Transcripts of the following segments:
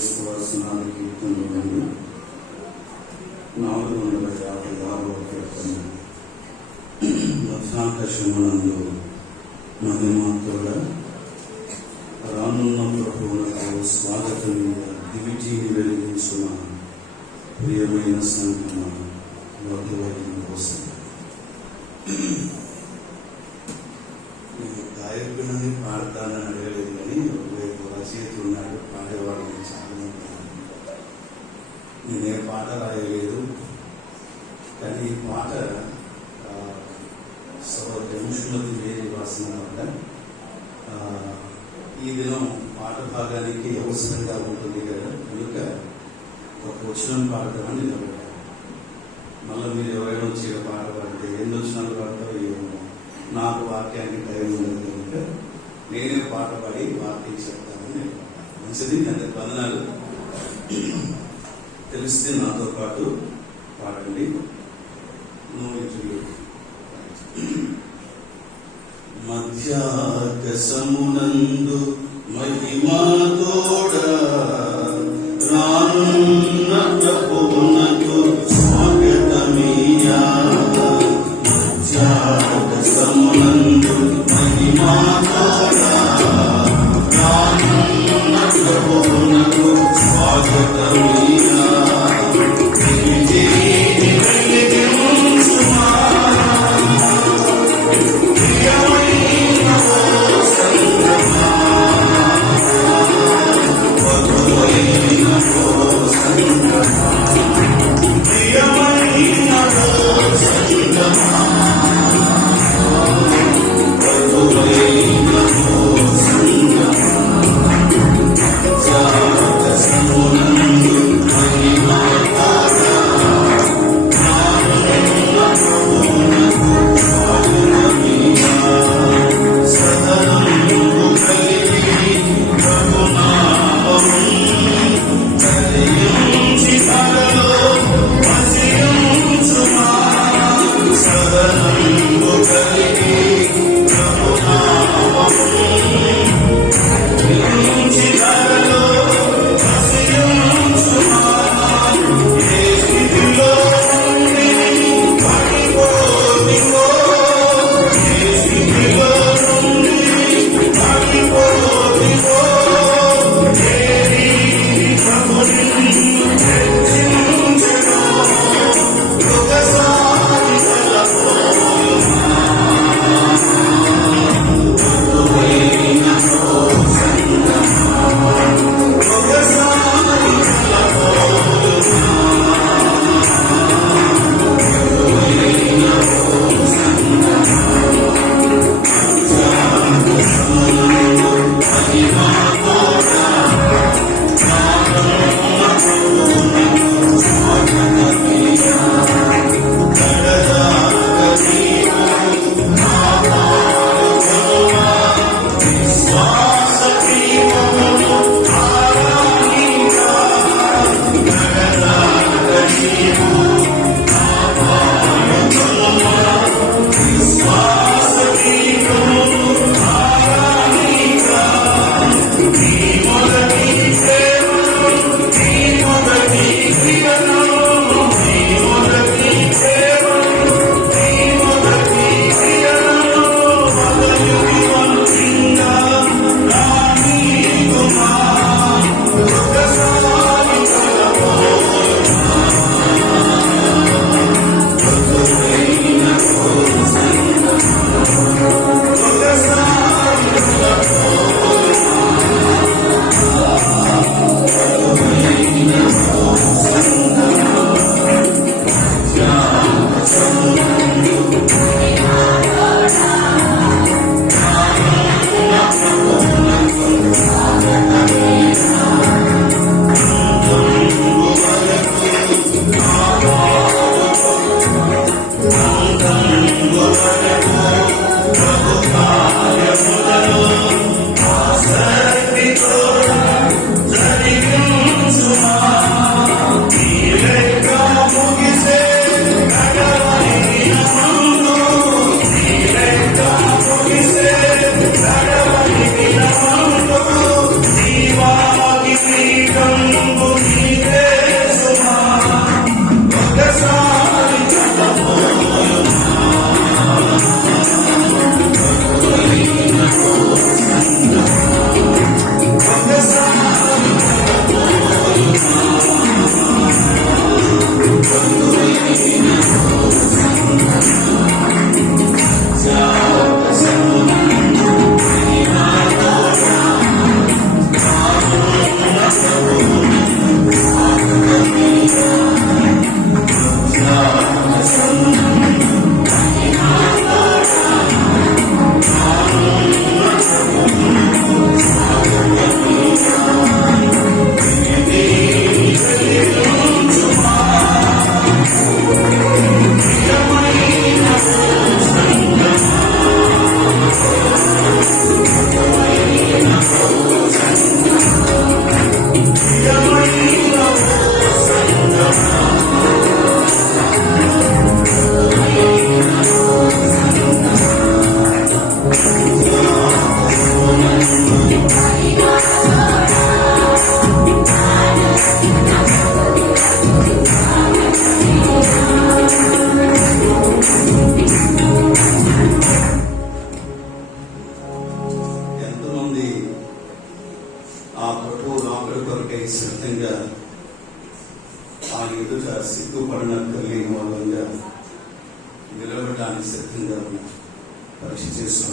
క్రైస్తవ స్నాన కీర్తనలోని 456వ కీర్తన. మధ్యాకాశమునందు మహిమాతుడ రానున్న ప్రభువులకు స్వాగతముగా దివిటీని వెలిగించిన ప్రియమైన సంఘమ వాక్యవాక్యం కోసం. గాయకులని పాడతానని అడగలేదు, కానీ ఒకవైపు రచయిత ఉన్నాడు, పాడేవాడు చాలా మంది. నేనే పాట రాయలేదు, కానీ ఈ పాట వంశుమతి వేది వాసన వల్ల ఈ దినం పాట భాగానికి అవసరంగా ఉంటుంది కదా, కనుక ఒక వచనం పాడతామని నిలబడ్డాను. మళ్ళీ మీరు ఎవరైనా వచ్చి పాట పాడితే ఎన్ని వచనాలు పాడతారో ఏమో, నాకు వాక్యానికి టైం ఉండదు కనుక నేనే పాట పాడి వాక్యం చెప్తానని నిలబడ్డాను. మంచిది, అందరికి వందనాలు. తెలిస్తే నాతో పాటు పాడండి. మధ్యాకాశమునందు మహిమాతోడా రానున్న ప్రభువునకు స్వాగతమియ్యా. మధ్యాకాశమునందు మహిమాతోడా రానున్న ప్రభువునకు స్వాగతమియ్యా.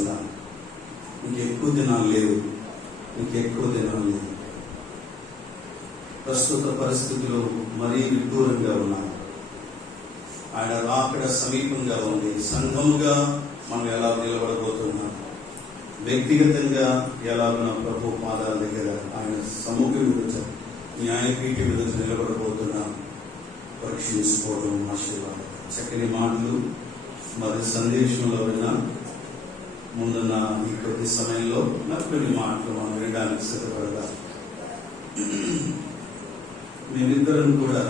ముగిస్తున్నాను. ఇంకెక్కువ దినాలు లేవు, ఇంకెక్కువ దినాలు లేవు. ప్రస్తుత పరిస్థితులు మరీ విడ్డూరంగా ఉన్నాయి. ఆయన రాకడ సమీపంగా ఉంది. సంఘముగా మనం ఎలా నిలబడబోతున్నాం, వ్యక్తిగతంగా ఎలాగో ప్రభు పాదాల దగ్గర ఆయన సముఖం ఎదుట, న్యాయపీఠం ఎదుట నిలబడబోతున్నాం. పరీక్షించుకోవడం ఆశీర్వాదం. చక్కని మాటలు మరి సందేశంలో విన్నా ముందున్న ఈ కొద్ది సమయంలో మరికొన్ని మాటలు మనం వినడానికి సిద్ధపడగా, మేమిద్దరం కూడా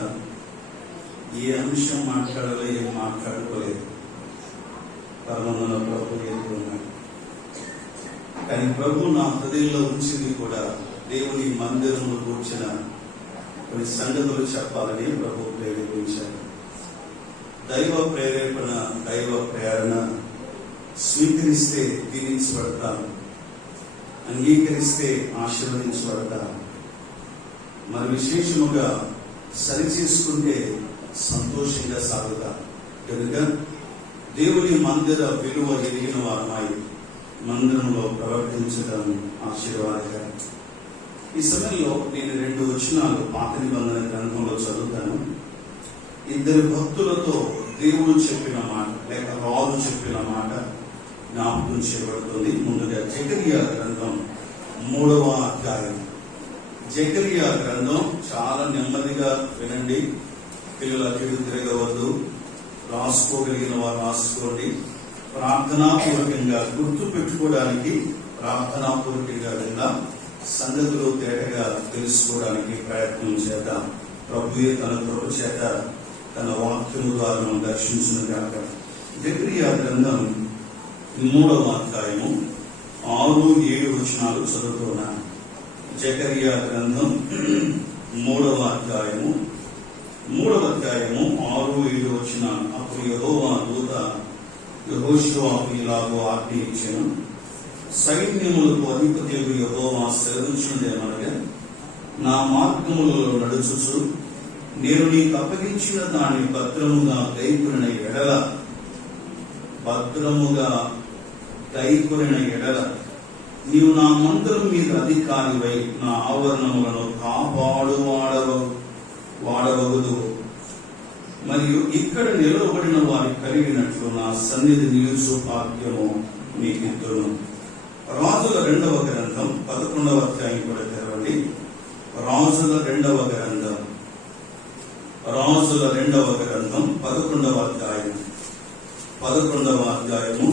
ఏ అంశం మాట్లాడాలో ఏం మాట్లాడుకోలేదు. పరమందున ప్రభు ఎదురున్నాడు. కానీ ప్రభు నా హృదయంలో ఉంచింది కూడా దేవుని మందిరంలో కూర్చిన కొన్ని సంగతులు చెప్పాలని ప్రభు ప్రేరేపించారు. దైవ ప్రేరేపణ, దైవ ప్రేరణ స్వీకరిస్తే దీవించబడతాను, అంగీకరిస్తే ఆశీర్వదించబడతాను. మరి విశేషముగా సరిచేసుకుంటే సంతోషంగా సాగుతాను. కనుక దేవుని మందిర విలువ ఎరిగిన వారమై మందిరంలో ప్రవర్తించడం ఆశీర్వాదకరం. ఈ సమయంలో నేను 2 వచనాలు పాత నిబంధన గ్రంథంలో చదువుతాను. 2 భక్తులతో దేవుడు చెప్పిన మాట లేక రాజు చెప్పిన మాట జ్ఞాపకం చేయబడుతుంది. ముందుగా జకరియా గ్రంథం 3వ అధ్యాయం. జకరియా గ్రంథం చాలా నెమ్మదిగా వినండి. పిల్లల అటు తిరగవద్దు, రాసుకోగలిగిన వారు రాసుకోండి. ప్రార్థనాపూర్వకంగా గుర్తు పెట్టుకోవడానికి ప్రార్థనాపూర్వకంగా విందాం. సంగతులు తేటగా తెలుసుకోవడానికి ప్రయత్నం చేద్దాం. ప్రభువే తన కృప చేత తన వాక్యము ద్వారా మనం దర్శించిన కాక. జకరియా గ్రంథం 3వ అధ్యాయము 6-7 వచనాలు చదువుతున్నాను. జకరియా గ్రంథం 3వ అధ్యాయము 6-7 వచనాలు. అప్పుడు యెహోవా దూత యెహోషువకు ఇలాగూ ఆజ్ఞయించెను, సైన్యములకు అధిపతియగు యెహోవా సెలవిచ్చినదేమనగా, నా మార్గములలో నడుచుచు నేను నీకు అప్పగించిన దాన్ని భద్రముగా గైకొనిన ఎడల నీవు నా మందిరం మీద అధికారివై నా ఆవరణములను వాడవగుదు. మరియు ఇక్కడ నిలవబడిన వారి కలిగినట్లు నా సన్నిధి నిలుచు భాగ్యము మీకిద్దును. రాజుల 2వ గ్రంథం 11వ అధ్యాయం కూడా తెరవండి. రాజుల 2వ గ్రంథం 11వ అధ్యాయం 11వ అధ్యాయము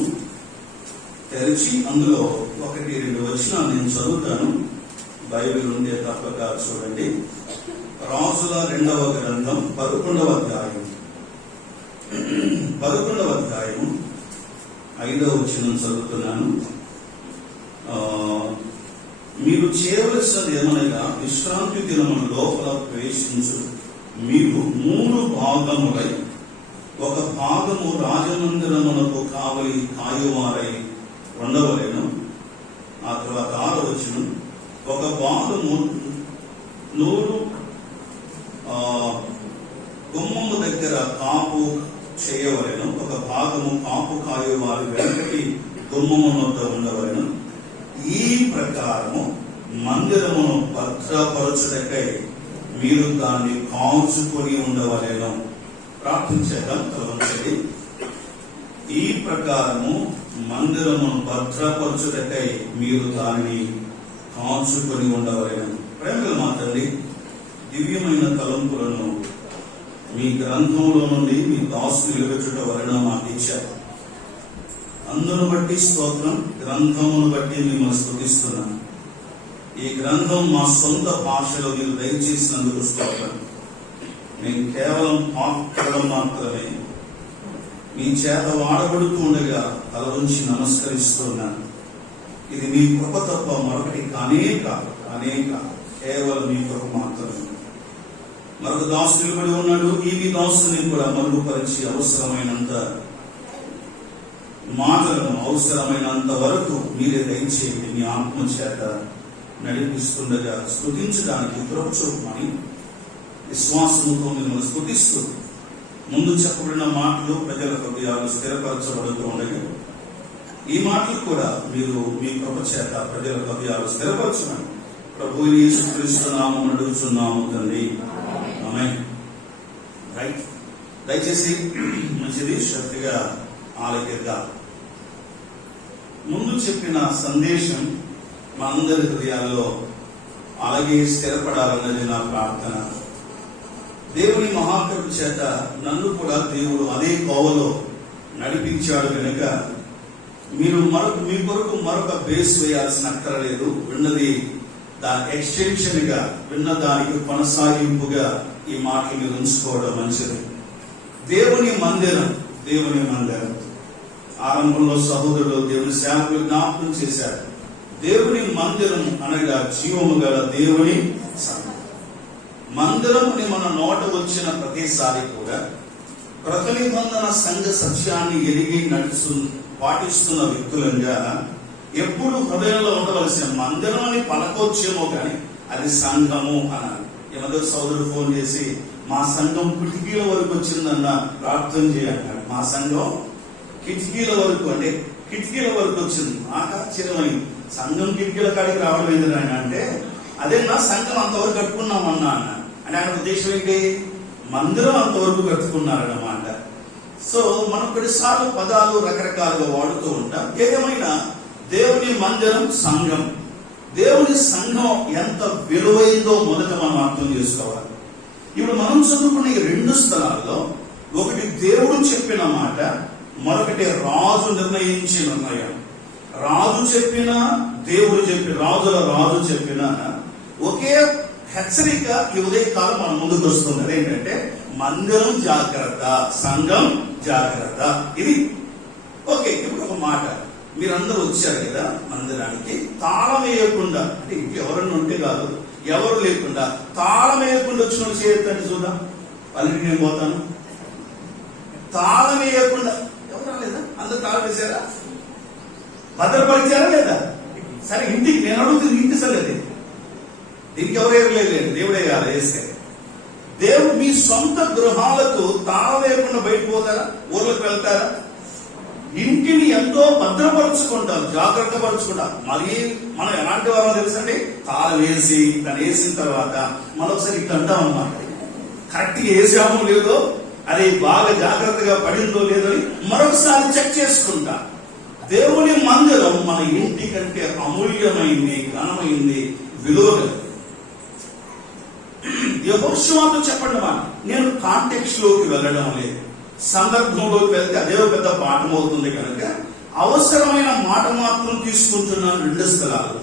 తెరిచి అందులో 1-2 వచనాలు నేను చదువుతాను. బైబిల్ ఉండే తప్పక చూడండి. రాజుల 2వ గ్రంథం 11వ అధ్యాయం 5వ వచనం చదువుతున్నాను. మీరు చేయవలసినది ఏమనగా, విశ్రాంతి దినమును లోపల ప్రవేశించు. మీరు 3 భాగములై, ఒక భాగము రాజమందిరమునకు కాయువారై ఉండవలెను. ఆ తర్వాత 6వ వచనం, ఒక భాగము 100 గుమ్మము దగ్గర కాపు చేయవలెను. ఒక భాగము కాపు కాయువారి వెనకటి గుమ్మము వద్ద ఉండవలెను. ఈ ప్రకారము మందిరమును భద్రపరచుటకై మీరు దాన్ని కాల్చుకొని ఉండవలెను. ప్రార్థించేద్దాం. తలవంచండి. ఈ ప్రకారము మందిరమును భద్రపరచుటకై మీరు దానిని కాల్చుకొని ఉండవలెను. ప్రేమగా మాట్లాడి దివ్యమైన తలంపులను మీ గ్రంథంలో నుండి మీ దాసులు నిలబెట్టుట వలన మాకు ఇచ్చారు. అందును బట్టి స్తోత్రం. గ్రంథమును బట్టి మిమ్మల్ని స్తుతిస్తున్నాను. ఈ గ్రంథం మా సొంత భాషలో మీరు దయచేసినందుకు స్తోత్రం. మేము కేవలం పాత్రడం మాత్రమే మీ చేత వాడబడుతూ ఉండగా తల ఉంచి నమస్కరిస్తున్నాను. ఇది మీ కృప తప్ప మరొకటి కానే కాదు. కేవలం మీ కృప మాత్రమే. మరొక దాసు నిలబడి ఉన్నాడు. ఈ దాసుని కూడా మరుగుపరిచి అవసరమైనంత మాటలను అవసరమైనంత వరకు మీరే దయచేయండి. మీ ఆత్మ చేత నడిపిస్తుండగా స్తుతించడానికి కృప చూపమని విశ్వాసంతో మిమ్మల్ని స్తుతిస్తూ ముందు చెప్పబడిన మాటలు ప్రజల హృదయాలు స్థిరపరచబడుతూ ఉండగా ఈ మాటలు కూడా మీరు మీ కృప చేత ప్రజల హృదయాలు స్థిరపరచమని ప్రభు యేసుక్రీస్తు నామమున అడుగుచున్నాము తండ్రి. ఆమేన్. రైట్. దయచేసి మంచిది శ్రద్ధగా ఆలకిద్దాం. ముందు చెప్పిన సందేశం మా అందరి హృదయాల్లో అలాగే స్థిరపడాలన్నది నా ప్రార్థన. దేవుని మహాకృప చేత నన్ను కూడా దేవుడు అదే కోవలో నడిపించాడు కనుక మీరు మీ కొరకు మరొక బేస్ వేయాల్సిన అక్కరలేదు. విన్నది దాని ఎక్స్టెన్షన్ గా, విన్న దానికి కొనసాగింపుగా ఈ మాటలు మీరు ఉంచుకోవడం మంచిది. దేవుని మందిరం ఆరంభంలో సహోదరుడు దేవుని సేవకులు జ్ఞాపకం చేశారు. దేవుని మందిరం అనగా జీవము గల దేవుని సంఘం. మందిరం అని మన నోట వచ్చిన ప్రతిసారి కూడా ప్రతి నిబంధన సంఘ సత్యాన్ని ఎరిగి పాటిస్తున్న వ్యక్తులంగా ఎప్పుడు హృదయంలో ఉండవలసిన మందిరం అని పలకొచ్చేమో కానీ అది సంఘము అనాలి. ఈ మధ్య సోదరుడు ఫోన్ చేసి మా సంఘం కిటికీల వరకు వచ్చిందన్న ప్రార్థన చేయాలి. మా సంఘం కిటికీల వరకు అంటే కిటికీల వరకు వచ్చింది. నాకు ఆశ్చర్యమని సంఘం కిటికీల కాడికి రావడం ఏంటంటే అంటే అదే నా సంఘం అంతవరకు కట్టుకున్నామన్నా అన్న అంటే ఆయన ఉద్దేశం ఏంటి? మందిరం అంతవరకు కట్టుకున్నారన్నమాట. సో మనం కొన్నిసార్లు పదాలు రకరకాలుగా వాడుతూ ఉంటాం. ఏదేమైనా దేవుని మందిరం సంఘం, దేవుని సంఘం ఎంత విలువైందో మొదట మనం అర్థం చేసుకోవాలి. ఇప్పుడు మనం చదువుకున్న ఈ 2 స్థలాల్లో ఒకటి దేవుడు చెప్పిన మాట, మరొకటి రాజు నిర్ణయించే నిర్ణయం. రాజు చెప్పిన, దేవుడు చెప్పిన, రాజు చెప్పిన ఒకే హెచ్చరిక ఈ ఉదయకాలం మన ముందుకు వస్తుంది. అదేంటంటే మందిరం జాగ్రత్త, సంఘం జాగ్రత్త. ఇది ఓకే. ఇప్పుడు ఒక మాట, మీరందరూ వచ్చారు కదా మందిరానికి, తాళం వేయకుండా, అంటే ఇంటి ఎవరన్నా ఉంటే కాదు, ఎవరు లేకుండా తాళం వేయకుండా వచ్చిన చేయొద్దండి. చూద్దాం, వాళ్ళకి నేను పోతాను. తాళం వేయకుండా ఎవరు రాలేదా? అందరు తాళం వేసారా? భద్రపరిచారా లేదా? సరే, ఇంటికి నేను అడుగుతుంది ఇంటి సలేదు, దీనికి ఎవరు వేయలేదు, దేవుడే కాదు వేస్తే. దేవుడు మీ సొంత గృహాలకు తాళం వేయకుండా బయటకు పోతారా? ఊర్లకు వెళ్తారా? ఇంటిని ఎంతో భద్రపరుచుకుంటాం, జాగ్రత్త పరుచుకుంటాం. మరి మనం ఎలాంటి వారో తెలుసండి? తాళం వేసి దాన్ని వేసిన తర్వాత మనం ఒకసారి ఇట్లా అంటాం అన్నమాట, కరెక్ట్ వేసామో లేదో, అది బాగా జాగ్రత్తగా పడిందో లేదో అని మరొకసారి చెక్ చేసుకుంటా. దేవుని మందిరం మన ఇంటి కంటే అమూల్యమైంది, ఘనమైంది, విలువగలది. యెహోషువతో చెప్పండి మా, నేను కాంటెక్స్ట్ లోకి వెళ్ళడం లేదు, సందర్భంలోకి వెళ్తే అదే పెద్ద పాఠం అవుతుంది కనుక అవసరమైన మాట మాత్రం తీసుకుంటున్నాను. 2 స్థలాలు.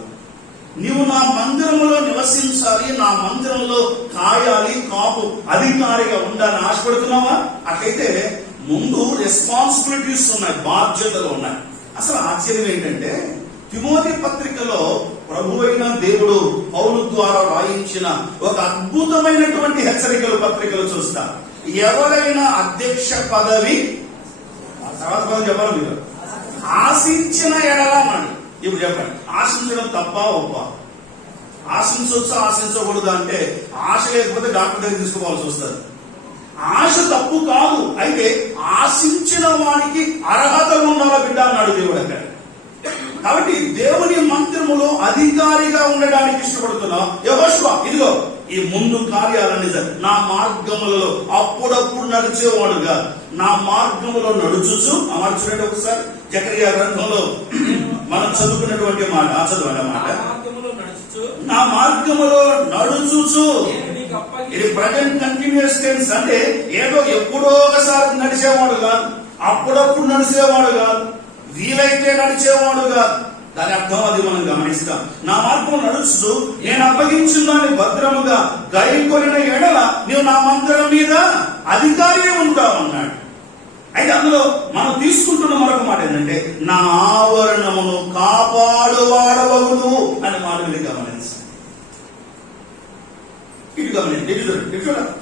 నీవు నా మందిరంలో నివసించాలి, నా మందిరంలో కాయాలి, కాపు అధికారిగా ఉండాలని ఆశపడుతున్నావా? అట్లయితే ముందు రెస్పాన్సిబిలిటీస్ ఉన్నాయి, బాధ్యతలు ఉన్నాయి. అసలు ఆశ్చర్యం ఏంటంటే తిమోతి పత్రికలో ప్రభువైన దేవుడు పౌలు ద్వారా రాయించిన ఒక అద్భుతమైనటువంటి హెచ్చరికలు పత్రికలు చూస్తా. ఎవరైనా అధ్యక్ష పదవి తర్వాత పదవి చెప్పాలి, మీరు ఆశించిన ఎడలన్నాడు. ఇప్పుడు చెప్పండి, ఆశించడం తప్ప ఒప్ప? ఆశించవచ్చా ఆశించకూడదా అంటే, ఆశ లేకపోతే డాక్టర్ దగ్గర తీసుకోవాల్సి వస్తుంది. ఆశ తప్పు కాదు, అయితే ఆశించిన వానికి అర్హతలు ఉండాలా బిడ్డ అన్నాడు దేవుడు అక్కడ. కాబట్టి దేవుని మందిరములో అధికారిగా ఉండడానికి ఇష్టపడుతున్నావు. యెహోషువ ఇదిగో ఈ ముందు కార్యాలన్నీ నా మార్గములలో అప్పుడప్పుడు నడిచేవాడుగా, నా మార్గములో నడుచుచు. ఆ మాట చూడండి ఒకసారి, జకరియా గ్రంథంలో మనం చదువుకున్నటువంటి మాట, చదవండి మాట, నా మార్గములో నడుచుచు. ఇది ప్రజెంట్ కంటిన్యూస్ టెన్స్, అంటే ఏదో ఎప్పుడో ఒకసారి నడిచేవాడు కాదు, అప్పుడప్పుడు నడిచేవాడు కాదు, వీలైతే నడిచేవాడు కాదు. దాని అర్థం అది మనం గమనిస్తాం. నా మార్గం నడుస్తూ నేను అప్పగించిన దాన్ని భద్రముగా గైకొనిన ఎడల నీవు నా మందిరం మీద అధికారిగా ఉంటావు అన్నాడు. అయితే అందులో మనం తీసుకుంటున్న మరొక మాట ఏంటంటే, నా ఆవరణమును కాపాడువాడవగును అనే మాట మీరు గమనించండి. ఇటు గమనించండి, ఇటు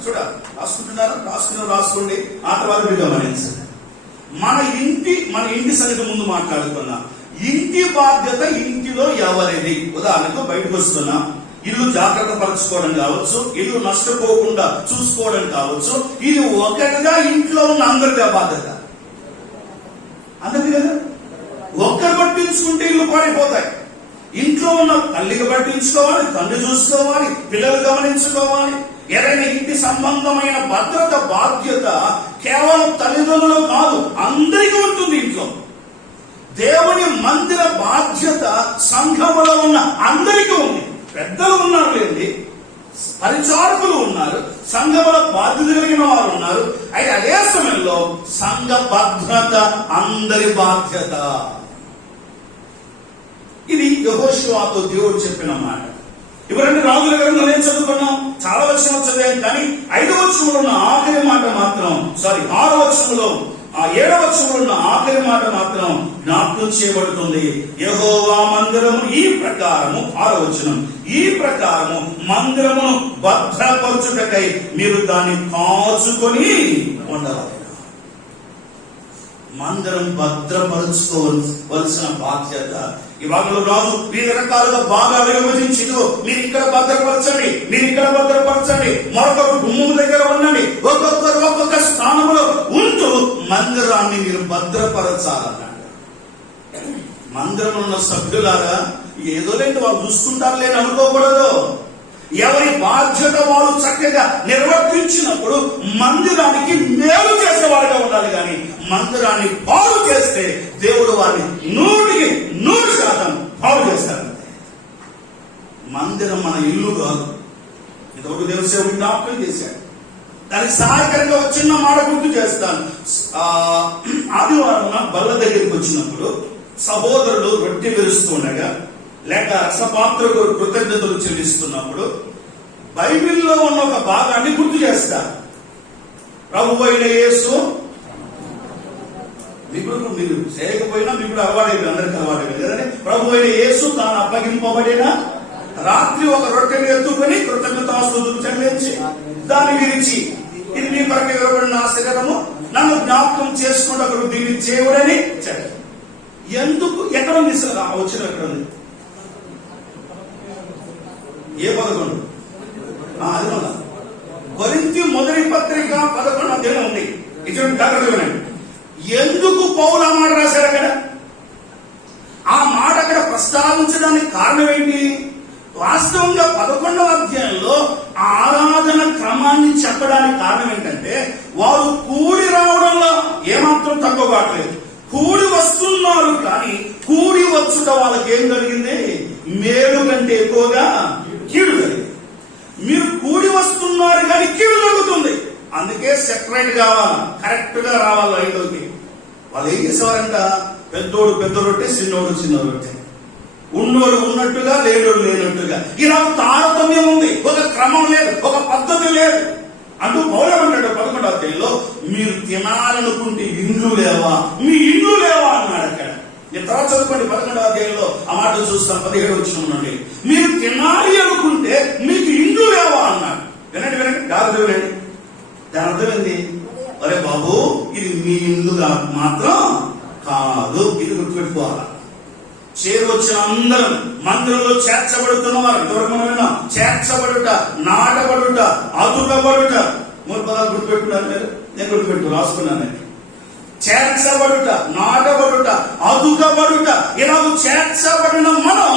చూడ రాసుకుంటున్నారా? రాసుకోండి. ఆ తర్వాత మీరు గమనించండి. మన ఇంటి సంగతి ముందు మాట్లాడుకున్నాం. ఇంటి బాధ్యత ఇంటిలో ఎవరిది? ఉదాహరణకు బయటకు వస్తున్నాం, ఇల్లు జాగ్రత్త పరచుకోవడం కావచ్చు, ఇల్లు నష్టపోకుండా చూసుకోవడం కావచ్చు. ఇది ఒకటిగా ఇంట్లో ఉన్న అందరికీ బాధ్యత, అందరిది కదా. ఒక్కరి పట్టించుకుంటే ఇల్లు పాడైపోతాయి. ఇంట్లో ఉన్న తల్లికి పట్టించుకోవాలి, తండ్రి చూసుకోవాలి, పిల్లలు గమనించుకోవాలి. ఏదైనా ఇంటి సంబంధమైన భద్రత బాధ్యత కేవలం తల్లిదండ్రులు కాదు, అందరికీ ఉంటుంది. ఇంట్లో దేవుని మందిర బాధ్యత సంఘములో ఉన్న అందరికీ ఉంది. పెద్దలు ఉన్నారు లేండి, పరిచారకులు ఉన్నారు, సంఘముల బాధ్యత కలిగిన వారు ఉన్నారు. అయితే అదే సమయంలో సంఘ భద్రత అందరి బాధ్యత. ఇది యెహోషువతో దేవుడు చెప్పిన మాట. ఇవన్నీ రాజుల గ్రంథంలో ఏం చదువుకున్నాం? చాలా వచనం చదివాం, కానీ 5వ వచనంలో ఉన్న ఆఖరి మాట మాత్రం 6వ వచనంలో 7వ వచనంలో ఉన్న ఆఖరి మాట మాత్రం జ్ఞాపకం చేయబడుతుంది. యెహోవా మందిరము ఈ ప్రకారము, 6వ వచనం, ఈ ప్రకారము మందిరమును భద్రపరచుటకై మీరు దాన్ని కాచుకొని ఉండవాలి. మందిరం భద్రపరచుకోవలసిన బాధ్యత ఈ భాగంలో రాజు వివిధ రకాలుగా బాగా విభజించిందో, మీరు ఇక్కడ భద్రపరచండి, మీరు ఇక్కడ భద్రపరచండి, మరొకరు గుమ్మం దగ్గర ఉండండి, ఒక్కొక్కరు ఒక్కొక్క స్థానంలో ఉంటూ మందిరాన్ని మీరు భద్రపరచాలన్నాడు. మందిరంలో ఉన్న సభ్యులారా ఏదో లేంటి వాళ్ళు చూసుకుంటారు లేని అనుకోకూడదు. ఎవరి బాధ్యత వారు చక్కగా నిర్వర్తించినప్పుడు మందిరానికి మేలు చేసేవారుగా ఉండాలి. కానీ మందిరాన్ని పాడు చేస్తే దేవుడు వారిని 100% పాడు చేస్తారు. మందిరం మన ఇల్లు కాదు. ఇదొకటి దేవుడు జ్ఞాపకం చేశాడు. దానికి సహాయకరంగా ఒక చిన్న మాట గుర్తు చేస్తాను. ఆదివారం బల్ల దగ్గరికి వచ్చినప్పుడు సహోదరులు రొట్టె విరుస్తుండగా లేక రసపాత్రకు కృతజ్ఞతలు చెల్లిస్తున్నప్పుడు బైబిల్లో ఉన్న ఒక భాగాన్ని గుర్తు చేస్తారు. ప్రభువైన యేసు, మీరు చేయకపోయినా మీకు అలవాటైపోయింది, అందరికి అలవాటైపోయింది కదండి. ప్రభువైన యేసు తాను అప్పగింపబడిన రాత్రి ఒక రొట్టెని ఎత్తుకొని కృతజ్ఞతాస్తుతులు చెల్లించి దాన్ని విరిచి, ఇది మీ కొరకు ఇవ్వబడిన నా శరీరము, నన్ను జ్ఞాపకం చేసుకుంటూ దీన్ని చేయడని చెప్పారు. ఎందుకు? ఎక్కడ ఉంది వచ్చిన ఎక్కడ ఉంది? ఏ 11? అది మళ్ళా కొరింథీ మొదటి పత్రిక 11 అధ్యాయం ఉంది. ఇటువంటి జాగ్రత్త వినండి. ఎందుకు పౌలు ఆ మాట రాశారు అక్కడ? ఆ మాట అక్కడ ప్రస్తావించడానికి కారణం ఏంటి? వాస్తవంగా 11వ అధ్యాయంలో ఆరాధన క్రమాన్ని చెప్పడానికి కారణం ఏంటంటే, వారు కూడి రావడంలో ఏమాత్రం తక్కువ కావట్లేదు. కూడి వస్తున్నారు, కానీ కూడి వచ్చుట వాళ్ళకి ఏం కలిగింది? మేలు కంటే ఎక్కువగా కీడు జరిగింది. మీరు కూడి వస్తున్నారు కానీ కీడు జరుగుతుంది. అందుకే సెపరేట్ కావాలి, కరెక్ట్ గా రావాలి లైన్లోకి. వాళ్ళు ఏం చేసేవారంట? పెద్దోడు పెద్ద రొట్టె, చిన్నోడు చిన్న రొట్టె, ఉన్నోడు ఉన్నట్టుగా, లేనోడు లేనట్టుగా, ఇలా తారతమ్యం ఉంది. ఒక క్రమం లేదు, ఒక పద్ధతి లేదు. అంటూ పౌలమంటాడు 11వ అధ్యాయంలో, మీరు తినాలనుకుంటే ఇండ్లు లేవా, మీ ఇండ్లు లేవా అన్నాడు అక్కడ. నేను తర్వాత చదువుకోండి 11వ అధ్యాయంలో ఆ మాట చూస్తాను. 17వ వచనం నుండి, మీరు తినాలి అనుకుంటే మీకు ఇండ్లు లేవా అన్నాడు. వినండి జాగ్రత్త వినండి. దాని అర్థం ఏంది? అరే బాబు, ఇది మీ ఇల్లు మాత్రం కాదు, ఇది గుర్తుపెట్టుకోవాలా. చేరువచ్చిన అందరం మందిరంలో చేర్చబడుతున్న వారు, ఇంతవరకు మనం విన్నాం, చేర్చబడుట, నాటబడుట, అతుకబడుట. 3 పదాలు గుర్తుపెట్టుకున్నారు మీరు? నేను గుర్తుపెట్టు రాసుకున్నాను. చేర్చబడుట, నాటబడుట, అదుకబడుట. ఇలా చేర్చబడిన మనం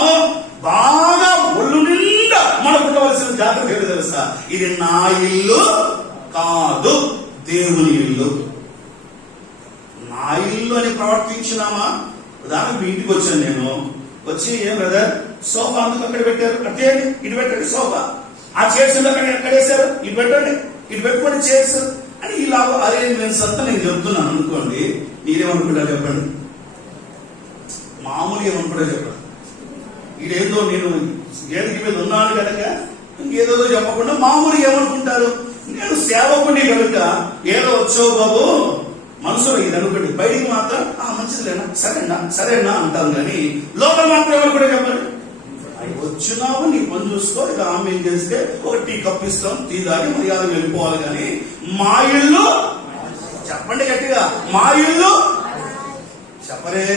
బాగా ఒళ్ళు నిండా మనకు ఉండవలసిన జాగ్రత్త ఏంటో తెలుసా? ఇది నా ఇల్లు కాదు, దేవుని ఇల్లు. నా ఇల్లు అని ప్రవర్తించినామా? ఉదాహరణకు మీ ఇంటికి వచ్చాను నేను, వచ్చి ఏం బ్రదర్ సోఫా అందుకు అక్కడ పెట్టారు, అట్టే ఇటు పెట్టండి సోఫా, ఆ చైర్స్ ఎక్కడ వేశారు, ఇటు పెట్టండి, ఇటు పెట్టుకోండి చైర్స్ అని ఇలా అరేంజ్మెంట్స్ అంతా నేను చెప్తున్నాను అనుకోండి. మీరేమనుకుంటా చెప్పండి? మామూలు ఏమనుకుంటా చెప్పండి. ఇదేందో నేను వేదిక మీద ఉన్నాను కనుక ఇంకేదో చెప్పకుండా మామూలు ఏమనుకుంటారు? నేను సేవకుని కనుక ఏదో వచ్చావు బాబు మనసులో ఇది అనుకోండి. బయటికి మాత్రం మంచిదిలేనా, సరేనా అంటాం. కానీ లోపల మాత్రం ఎవరు కూడా చెప్పండి, వచ్చినావు నీ పని చూసుకో, ఇక ఆమె ఏం చేస్తే ఒక టీ కప్ ఇస్తాం, టీ దాగి మర్యాద వెళ్ళిపోవాలి. కానీ మా ఇల్లు చెప్పండి గట్టిగా, మా ఇల్లు చెప్పరే.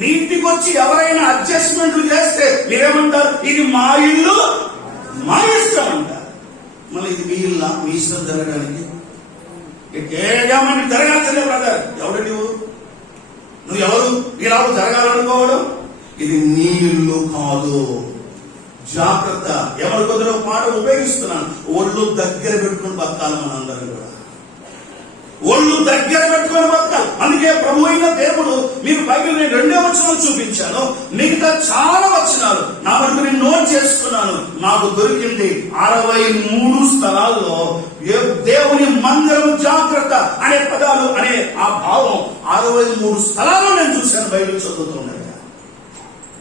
మీ ఇంటికి వచ్చి ఎవరైనా అడ్జస్ట్మెంట్లు చేస్తే మీరేమంటారు? ఇది మా ఇల్లు, మా ఇష్టం అంటారు. మళ్ళీ ఇది మీ ఇల్లు, మీ ఇష్టం జరగడానికి ఏమని జరగాల్సిందే బ్రదర్. ఎవడు నువ్వు? నువ్వు ఎవరు ఇలాగ జరగాలనుకోవడం? ఇది నీ ఇల్లు కాదు. జాగ్రత్త. ఎవరి కొద్దిగా మాట ఉపయోగిస్తున్నాను. ఒళ్ళు దగ్గర పెట్టుకుని బతకాలి. మనందరం కూడా ఒళ్ళు దగ్గర పెట్టుకొని బతకాలి. అందుకే ప్రభు అయిన దేవుడు మీకు బైబిల్ నేను 2వ వచనం చూపించాను. మిగతా చాలా వచనాలు నా వరకు నేను నోట్ చేసుకున్నాను. నాకు దొరికింది 63 స్థలాల్లో దేవుని మందిరం జాగ్రత్త అనే పదాలు అనే ఆ భావం 63 స్థలాల్లో నేను చూశాను బైబిల్ చదువుతున్నాను.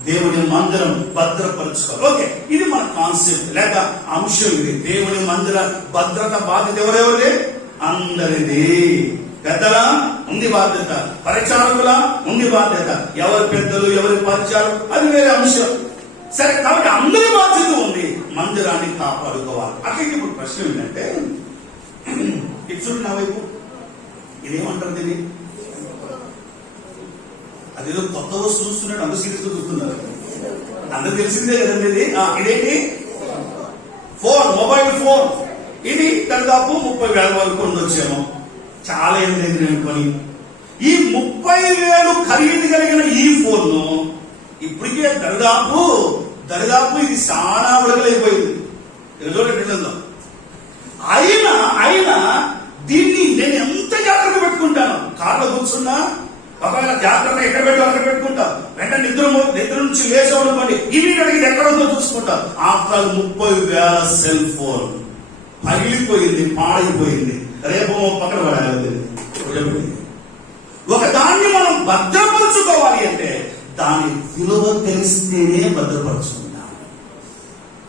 దేవుని మందిరం భద్రపరచుకోవాలి. ఓకే, ఇది మన కాన్సెప్ట్ లేక అంశం. ఇది దేవుని మందిర భద్రత బాధ్యత ఎవరెవరిది? అందరిది. పెద్దలా ఉంది బాధ్యత, పరిచారకులా ఉంది బాధ్యత. ఎవరి పెద్దలు ఎవరి పరిచారం అది వేరే అంశం. సరే, కాబట్టి అందరి బాధ్యత ఉంది మందిరాన్ని కాపాడుకోవాలి. అక్కడ ఇప్పుడు ప్రశ్న ఏంటంటే, ఇటు చూడు నా వైపు, ఇదేమంటారు దీన్ని? అదేదో కొత్త వస్తువు చూస్తున్నాడు, అందరూ సీరియస్ గా చూస్తున్నారు. అందరూ తెలిసిందే కదండి ఇది. ఇదేంటి? Phone, mobile phone. ఇది దాదాపు 30,000 వరకు ఉండొచ్చేమో. చాలా ఏం దగ్గర అనుకొని ఈ 30,000 ఖరీదు కలిగిన ఈ ఫోన్ ఇప్పటికే దరిదాపు ఇది చాలా విడగలైపోయింది. చూడండి, అయినా దీన్ని నేను ఎంత జాగ్రత్త పెట్టుకుంటాను. కార్లో కూర్చున్నా ఒకవేళ జాగ్రత్త ఎక్కడ పెట్టో అక్కడ పెట్టుకుంటా. వెంటనే నిద్ర నుంచి లేచామనుకోండి, ఇవి అడిగి ఎక్కడ ఉందో చూసుకుంటా. ఆఫ్టర్ 30,000 సెల్ ఫోన్ పగిలిపోయింది, పాడైపోయింది. రేపు పక్కన పడాలి. ఒక దాన్ని మనం భద్రపరచుకోవాలి అంటే దాని విలువ తెలిస్తేనే భద్రపరచుకుంటాం.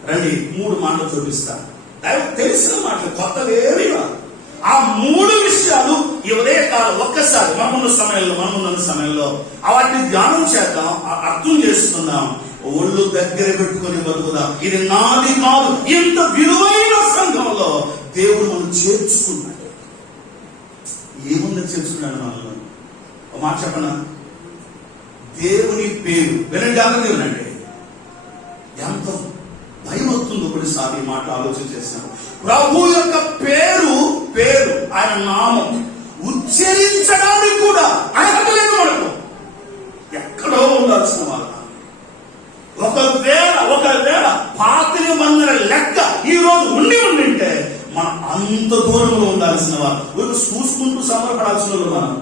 రండి, 3 మాటలు చూపిస్తాను. తెలిసిన మాటలు, కొత్తవేవి. ఆ 3 విషయాలు ఈ ఉదయకాలం ఒక్కసారి మనమున్న సమయంలో వాటిని ధ్యానం చేద్దాం, అర్థం చేసుకుందాం, ఒళ్ళు దగ్గర పెట్టుకుని బతుకుదాం. ఇది నాది కాదు. ఇంత విలువైన సంఘంలో దేవుడు మనం చేర్చుకున్నాడు. ఏముందని చేర్చుకున్నాడు మనల్ని? ఒక మాట చెప్పనా? దేవుని పేరు వినండి, జాగ్రత్త వినండి. ఎంత భయం వస్తుందో కొన్నిసార్లు ఈ మాట ఆలోచన చేసినాను. ప్రభు యొక్క పేరు ఆయన నామం ఉచ్చరించడానికి కూడా అర్హత లేదు మనకు. ఎక్కడో ఉండాల్సిన వాళ్ళ ఒకవేళ పాతిక మందిర లెక్క ఈ రోజు ఉండింటే మనం అంత దూరంలో ఉండాల్సిన వాళ్ళు చూసుకుంటూ సమర్పడాల్సిన వాళ్ళు. మనం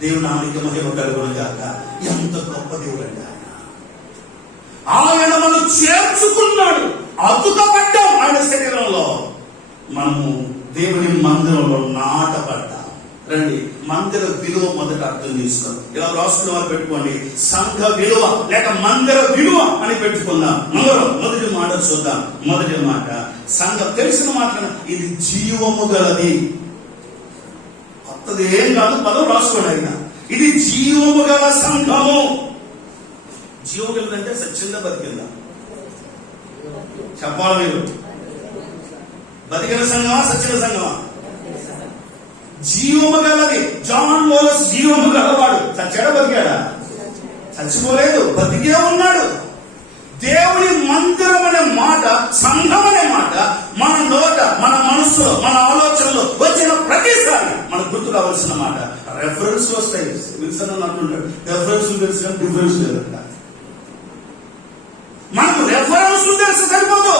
దేవుని నామమునకు మహిమ కలుగును గాక. ఎంత గొప్ప దేవుడు అండి ఆయన మనం చేర్చుకున్నాడు, అతుకబడ్డాం ఆయన శరీరంలో. మనము దేవుని మందిరంలో నాటబడ్డాం. రండి, మందిర విలువ మొదట అర్థం చేసుకోండి. ఇలా రాసుకున్న వారు పెట్టుకోండి, సంఘ విలువ లేక మందిర విలువ అని పెట్టుకుందాం. మొదటి మాట చూద్దాం. మొదటి మాట సంఘం. తెలిసిన మాట, ఇది జీవము గలది. కొత్తది ఏం కాదు, పదం రాసుకోండి. అయినా ఇది జీవము గల సంఘము. జీవం గలదంటే సత్యంగా బతికిందా? చెప్పాలి మీరు. బతికిన సంఘమా, సత్యన సంఘమా? జీవము గలది. జాన్ లోలస్ జీవము గలవాడు. చచ్చాడా, బతికాడా? చచ్చిపోలేదు, బతికే ఉన్నాడు. దేవుని మందిరం అనే మాట, సంఘం అనే మాట మన నోట, మన మనస్సులో, మన ఆలోచనలో వచ్చిన ప్రతిసారి మనకు గుర్తు కావాల్సిన మాట. రెఫరెన్స్ వస్తాయి. విల్సన్ అంటుంటాడు, రెఫరెన్స్ తెలుసు కానీ డిఫరెన్స్ లేదంట. మనకు రెఫరెన్స్ తెలిసి సరిపోదు,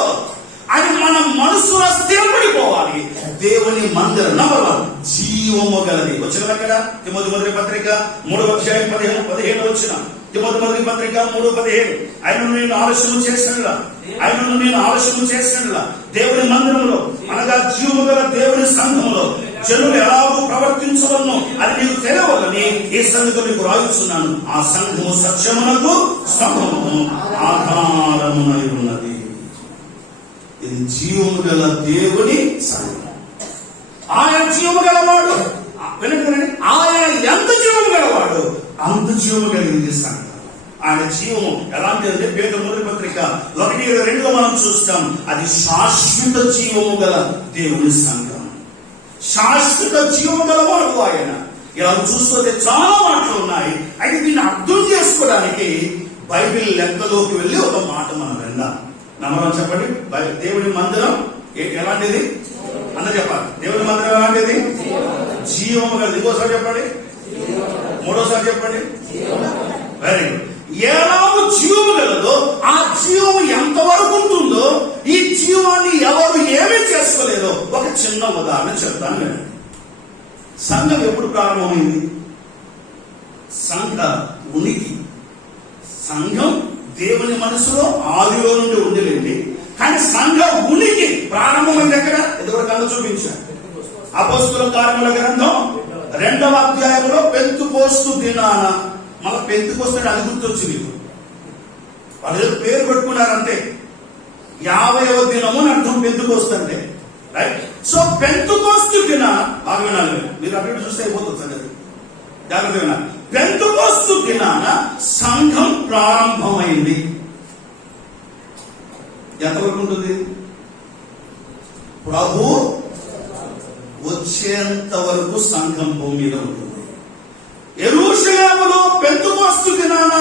అది మన మనస్సులో స్థిరపడిపోవాలి. దేవుని మందిరం నంబర్ 1 జీవము గలది. వచ్చిన అక్కడ తిమోతి మొదటి పత్రిక 3వ అధ్యాయం 15 వచ్చిన తిమోతి మొదటి పత్రిక 3:17. ఆయనను నేను ఆలస్యము చేసినలా దేవుని మందిరంలో అనగా జీవము గల దేవుని సంఘములో జనులు ఎలాగూ ప్రవర్తించవలను అది నీకు తెలియవలని ఈ సంగతి నీకు రాయిస్తున్నాను. ఆ సంఘము సత్యమునకు స్తంభము ఆధారమునై ఉన్నది. ఇది జీవము గల దేవుని సంఘం. ఆయన జీవము గలవాడు. వెనక్కి ఆయన ఎంత జీవము గలవాడు అంత జీవము కలిగింది సంఘం. ఆయన జీవము ఎలాంటిదంటే పేతురు మొదటి పత్రిక 1:2 మనం చూస్తాం. అది శాశ్వత జీవము గల దేవుని సంఘం. శాశ్వత జీవము గలవాడు ఆయన. ఇలా చూస్తుంటే చాలా మాటలు ఉన్నాయి. అయితే దీన్ని అర్థం చేసుకోవడానికి బైబిల్ లెక్కలోకి వెళ్ళి ఒక మాట మనం విందాం. నమ్మకం చెప్పండి. దేవుని మందిరం ఎలాంటిది అన్న చెప్పాలి. దేవుని మందిరం ఎలాంటిది? జీవము గలది. ఇంకోసారి చెప్పండి. మూడోసారి చెప్పండి. Very good. ఎలాగో జీవము గలదో ఆ జీవం ఎంతవరకు ఉంటుందో ఈ జీవాన్ని ఎవరు ఏమీ చేసుకోలేదో ఒక చిన్న ఉదాహరణ చెప్తాను వినండి. సంఘం ఎప్పుడు ప్రారంభమైంది? సంఘ ఉనికి, సంఘం దేవుని మనసులో ఆదిలో నుండి ఉండిలేండి. కానీ సంఘ ఉనికి ప్రారంభమైంది ఎక్కడ? ఎదురు కళ్ళు చూపించాను. అపొస్తలుల కార్యముల గ్రంథం 2వ అధ్యాయంలో పెంతుకోస్తు దినాన. మళ్ళీ పెంతుకోస్తు అది గుర్తొచ్చింది. వాళ్ళు పేరు పెట్టుకున్నారంటే 50వ దినము అని అర్థం పెంతుకోస్తు అంటే. రైట్. సో పెంతుకోస్తు దినాన బాగా వినాలి. మీరు అటు చూస్తే అయిపోతుంది సంగతి. జాగ్రత్త వినాలి. పెంతుకోస్తు దినాన సంఘం ప్రారంభమైంది. ఎంతవరకు ఉంటుంది? ప్రభు వచ్చేంత వరకు సంఘం భూమి మీద ఉంటుంది. యెరూషలేములో పెంతుకోస్తు దినాన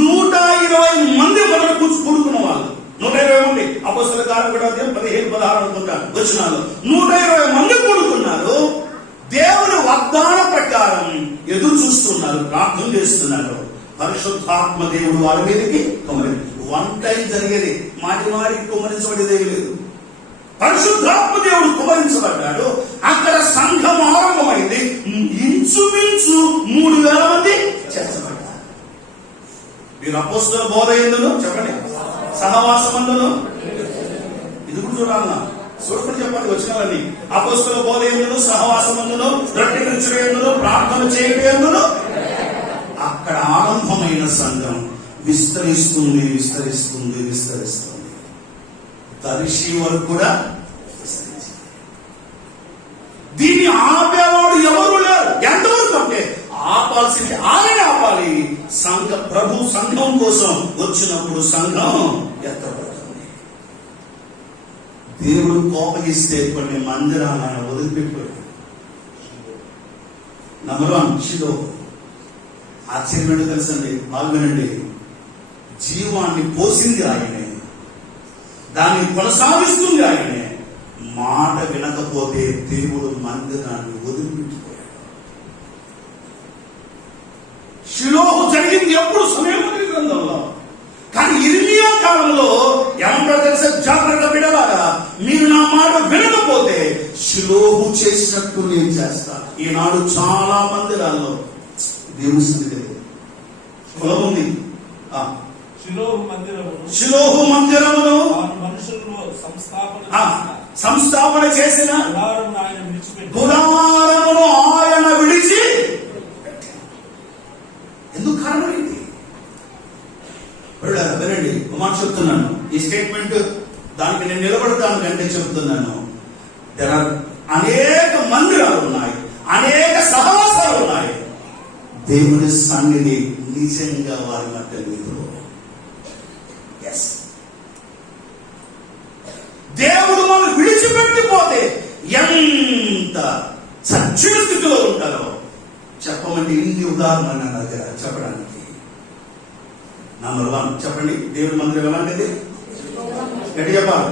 120 మంది వరకు కూడుకున్న వాళ్ళు. 120 మంది. అపొస్తలుల కార్యముల 15-16 అనుకుంటాను వచనాలు. 120 మంది కూడుకున్నారు. దేవుని వాగ్దాన ప్రకారం ఎదురు చూస్తున్నారు, ప్రార్థన చేస్తున్నారు. పరిశుద్ధాత్మ దేవుడు వారి మీదకి కుమ్మరించాడు. వన్ టైం జరిగేది, మాటి మాటికి కుమ్మరించబడేదే లేదు. పరిశుద్ధాత్మ దేవుడు కుమ్మరించబడ్డాడు. అక్కడ సంఘం ఆరంభమైంది. ఇంచుమించు 3000 మంది చేర్చబడ్డారు. మీరు అపొస్తలుల బోధ ఎందును చెప్పండి, సహవాసమందును ఇది కూడా చూడాలన్నా చూడకుండా చెప్పండి వచ్చినాలని. అపొస్తలుల బోధ ఎందును, సహవాసమందును, రొట్టె విరుచుట ఎందును, ప్రార్థన చేయడం ఎందును. అక్కడ ఆరంభమైన సంఘం విస్తరిస్తుంది, విస్తరిస్తుంది, విస్తరిస్తుంది. దర్శి వరకు కూడా విస్తరించింది. దీన్ని ఆపేవాడు ఎవరు లేరు. ఎంతవరకు అంటే ఆపాల్సింది ఆయన ఆపాలి. ప్రభు సంఘం కోసం వచ్చినప్పుడు సంఘం ఎత్తబడుతుంది. దేవుడు కోపగిస్తే కొన్ని మందిరాలను ఆయన వదిలిపెట్టాడు. నంబర్ 1 షిలోహు. ఆశ్చర్యమేంటో తెలుసండి, పాల్గొనండి. జీవాన్ని పోసింది ఆయనే, దాన్ని కొనసాగిస్తుంది ఆయనే. మాట వినకపోతే దేవుడు మందిరాన్ని వదిలిపెట్టిపోయాడు. షిలోహు జరిగింది ఎప్పుడు? సమూయేలు గ్రంథంలో. కానీ ఇర్మియా కాలంలో ఏమంటారో తెలుసా? జాగ్రత్త బిడ్డలారా, మీరు నా మాట వినకపోతే షిలోహు చేసినట్టు నేను చేస్తా. ఈనాడు చాలా మందిరాల్లో దేవుని సన్నిధి కులం ఉంది. షిలోహు మందిరమును సంస్థాపన చేసిన గుడారమును ఆయన విడిచి. ఎందుకు కారణం ఏంటి? వినండి, మాట చెప్తున్నాను. ఈ స్టేట్మెంట్ దానికి నేను నిలబడతాను కంటే చెప్తున్నాను. అనేక మందిరాలు ఉన్నాయి, అనేక సహవాసాలు ఉన్నాయి. దేవుని సన్నిధి నిజంగా వారి మధ్య లేదు. దేవుడు మనం విడిచిపెట్టిపోతే ఎంత చచ్చిన స్థితిలో ఉంటారో చెప్పమంటే ఇన్ని ఉదాహరణలు నా దగ్గర చెప్పడానికి. నంబర్ 1 చెప్పండి, దేవుడి మందిరం ఎలాంటిది? గట్టి చెప్పాలి.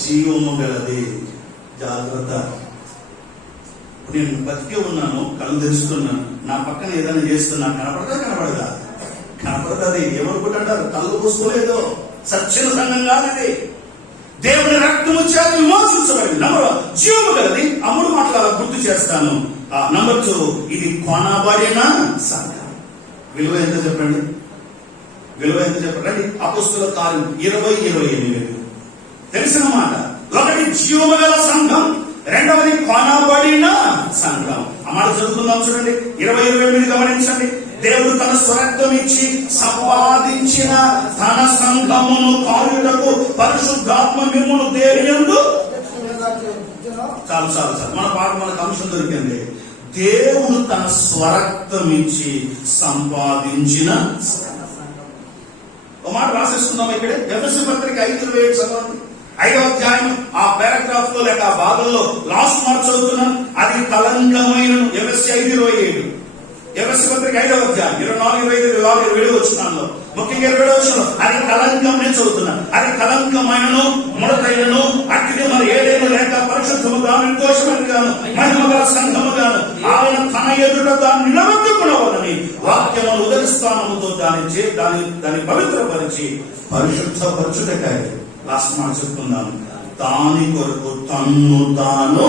జీవము గలది. జాగ్రత్త. నేను బతికే ఉన్నాను, కళ్ళు తెరుస్తున్నాను, నా పక్కన ఏదైనా చేస్తున్నా కనపడదా? కనపడదా? కనపడతాది. ఏమనుకుంటారు? కళ్ళు పూసుకోలేదు. సత్యం సంఘం కాదు. దేవుని రక్తము చేత విమోచించబడింది. నంబర్ 1 జీవము గలది. అమ్ముడు మాటలు గుర్తు చేస్తాను. నంబర్ 2 ఇది కొనబడిన సంఘం. విలువ ఎంత చెప్పండి? విలువ ఎంత చెప్పండి? అపొస్తలుల కార్యం 20-28 తెలిసిన మాట. ఒకటి జీవము గల సంఘం, రెండవది కొనబడిన సంఘం. ఆ మాట చదువుకుందాం చూడండి. 20-28 గమనించండి. దేవుడు తన స్వరక్తం ఇచ్చి సంపాదించిన తన సంఘమును కాయుటకు పరిశుద్ధాత్మ మిమ్మును దేనియందు. చాలు చాలు చాలు, మన పాట మనకు అంశం దొరికింది. దేవుడు తన స్వరక్తం ఇచ్చి సంపాదించిన. ఒక మాట రాసేసుకుందాం ఇక్కడే. ఎఫెసీ పత్రిక 5:27 చదవండి. 5వ అధ్యాయం ఆ పారాగ్రాఫ్ లో లేక ఆ భాగంలో లాస్ట్ మాట చదువుతున్నాను. అది కలంకమైన. ఎఫెసీ 5:27 ఎఫెసీ పత్రిక 5వ అధ్యాయం 24, 25, 27 వచనాల్లో ముఖ్యంగా 27వ వచనంలో అది కలంకం, నేను చదువుతున్నాను, అది కలంకమైనను ముడతైనను అట్టిది మరి ఏదైనా లేక పరిశుద్ధముగా నిర్దోషమైనగాను మహిమగల సంఘముగాను ఆయన తన ఎదుట దాన్ని నిలబెట్టుకునవాలని వాక్యమును ఉదరిస్థానముతో దాన్ని పవిత్రపరిచి పరిశుద్ధపరచుటకై లాస్ట్ మాట చెప్తున్నాను, దాని కొరకు తన్ను తాను.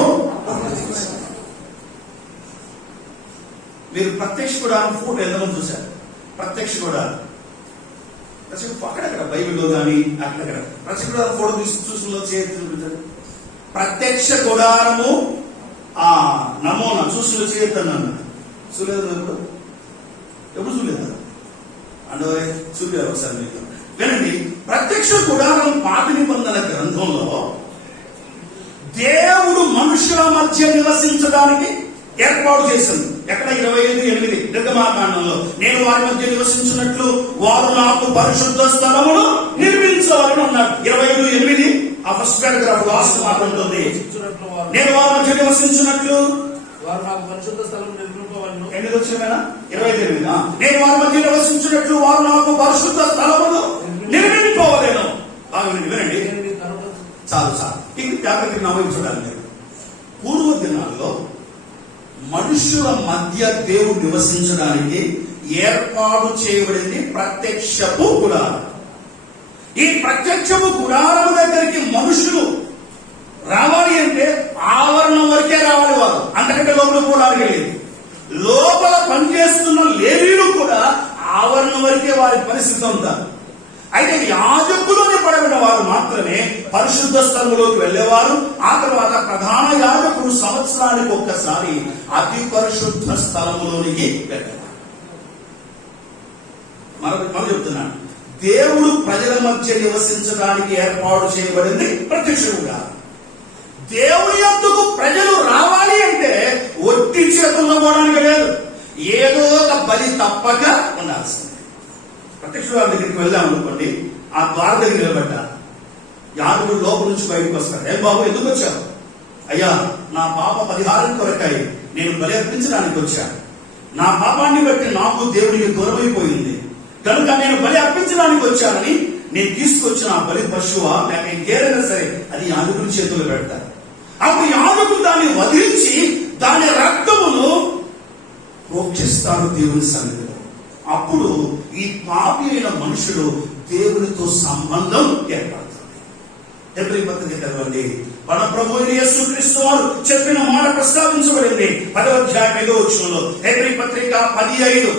మీరు ప్రత్యక్ష గుడారం ఫోటో ఎంతమంది చూశారు? ప్రత్యక్ష గుడారం అక్కడక్కడ బైబిల్లో కానీ అక్కడక్కడ ప్రత్యక్ష గుడారం ఫోటో చూసిన చేతులు ప్రత్యక్ష గుడారము ఆ నమూనా చూసిన చేతన్నాను చూడలేదు. ఎప్పుడు చూడలేదు అంటే చూపారు ఒకసారి మీకు వినండి. ప్రత్యక్ష గుడారం పాత నిబంధన గ్రంథంలో దేవుడు మనుషుల మధ్య నివసించడానికి ఏర్పాటు చేసింది. ఎక్కడ? 25:8 నిర్గమాకాండంలో, నేను వారి మధ్య నివసించినట్లు వారు నాకు పరిశుద్ధ స్థలమును నిర్మించవాలని అన్నాడు. 25:8 ఆ ఫస్ట్ పారాగ్రాఫ్ లాస్ట్ మాట ఉంటుంది, నేను వారి మధ్య నివసించినట్లు వారు నాకు పరిశుద్ధ స్థలం నిర్మింపవలను. ఎనిమిది వచ్చేమైనా 25:8 నేను వారి మధ్య నివసించినట్లు వారు నాకు పరిశుద్ధ స్థలమును నిర్మింపవలేను. వినండి, చాలు చాలు ఇది జాగ్రత్తగా నమ్మకం. పూర్వ దినాల్లో మనుషుల మధ్య దేవుడు నివసించడానికి ఏర్పాటు చేయబడింది ప్రత్యక్షపు గుడారం. ఈ ప్రత్యక్షపు గుడారం దగ్గరికి మనుషులు రావాలి అంటే ఆవరణం వరకే రావాలి. వారు అంతకంటే లోపల కూడా అడగలేదు. లోపల పనిచేస్తున్న లేవీలు కూడా ఆవరణం వరకే వారి పరిస్థితి అంతా. అయితే యాజకులు నింపబడిన వారు మాత్రమే పరిశుద్ధ స్థలములోకి వెళ్లేవారు. ఆ తర్వాత ప్రధాన యాజకుడు సంవత్సరానికి ఒక్కసారి అతి పరిశుద్ధ స్థలములోనికి వెళ్ళేవారు. మనం చెప్తున్నాను, దేవుడు ప్రజల మధ్య నివసించడానికి ఏర్పాటు చేయబడింది ప్రత్యక్షంగా. దేవుని యొద్దకు ప్రజలు రావాలి అంటే ఒట్టి చేతుల్లో పోవడానికి లేదు, ఏదో ఒక బలి తప్పక ఉండాల్సింది. ప్రత్యక్ష దగ్గరికి వెళ్దాం అనుకోండి, ఆ ద్వారం దగ్గర నిలబడ్డారు. యాజకుడు లోపల నుంచి బయటకు వస్తాడు. ఏం బాబు ఎందుకు వచ్చావు? అయ్యా, నా పాప పరిహారం కొరకాయి నేను బలి అర్పించడానికి వచ్చాను. నా పాపాన్ని బట్టి నాకు దేవుడికి దూరమైపోయింది కనుక నేను బలి అర్పించడానికి వచ్చానని నేను తీసుకొచ్చిన ఆ బలి పశువా లేక ఇంకేదైనా సరే అది యాజకుడి చేతులు పెడతారు. అప్పుడు యాజకుడు దాన్ని వదిలించి దాని రక్తమును ప్రోక్షిస్తాడు దేవుని సన్నిధిలో. అప్పుడు ఈ పాపి అయిన మనుషుడు దేవునితో సంబంధం ఏర్పడుతుంది. హెబ్రీ పత్రిక చదవండి. మన ప్రభు యేసుక్రీస్తు వారు చెప్పిన మాట ప్రస్తావించబడింది 10వ అధ్యాయం 5వ వచనంలో. హెబ్రీ పత్రిక 10:5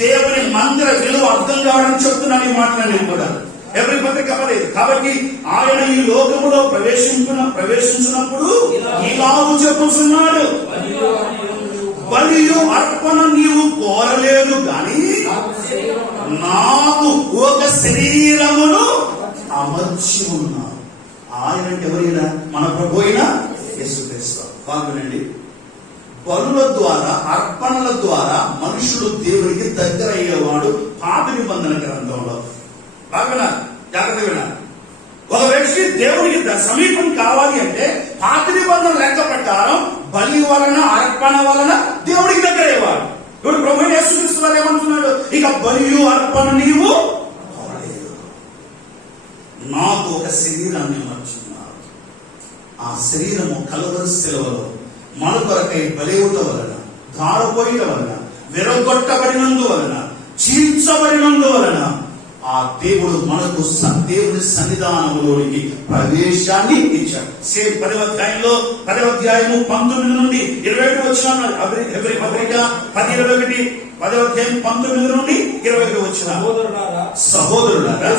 దేవుని మందిర విలువ అర్థం కావడానికి చెప్తున్నాను ఈ మాటలన్నీ కూడా. హెబ్రీ పత్రిక 10. కాబట్టి ఆయన ఈ లోకములో ప్రవేశించినప్పుడు ఇలాగూ చెప్పుచున్నాడు, బలియు అర్పణ నీవు కోరలేదు గాని నాకు ఒక శరీరమును అమర్చి ఉన్నావు. ఆయన అంటే ఎవరైనా మన ప్రభు అయిన యేసుక్రీస్తు. బాగునండి, బలుల ద్వారా అర్పణల ద్వారా మనుషుడు దేవునికి దగ్గర అయ్యేవాడు పాత నిబంధన గ్రంథంలో. బాగా జాగ్రత్త వినాలి. ఒక వ్యక్తి దేవునికి సమీపం కావాలి అంటే పాత నిబంధన లెక్క ప్రకారం బలి వలన అర్పణ వలన దేవుడికి దగ్గర అయ్యేవాడు. ఇప్పుడు ప్రభువు యేసుక్రీస్తు వారు ఏమంటున్నాడు? ఇక బలియు అర్పణ నీవు కోరలేదు, నాకు ఒక శరీరాన్ని అమర్చున్నావు. ఆ శరీరము కలువరి శిలువలో మన కొరకై బలివుట వలన, ధారపోయిట వలన, విరగొట్టబడినందువలన, చీల్చబడినందువలన ఆ దేవుడు మనకు దేవుని సన్నిధానంలోనికి ప్రవేశాన్ని ఇచ్చాడు. సేమ్ 10వ అధ్యాయంలో 10వ అధ్యాయము 19 నుండి 21 వచనాలు. హెబ్రీ పత్రిక 10:21 10వ అధ్యాయం 19 నుండి 21 వచనాలు. సహోదరులారా,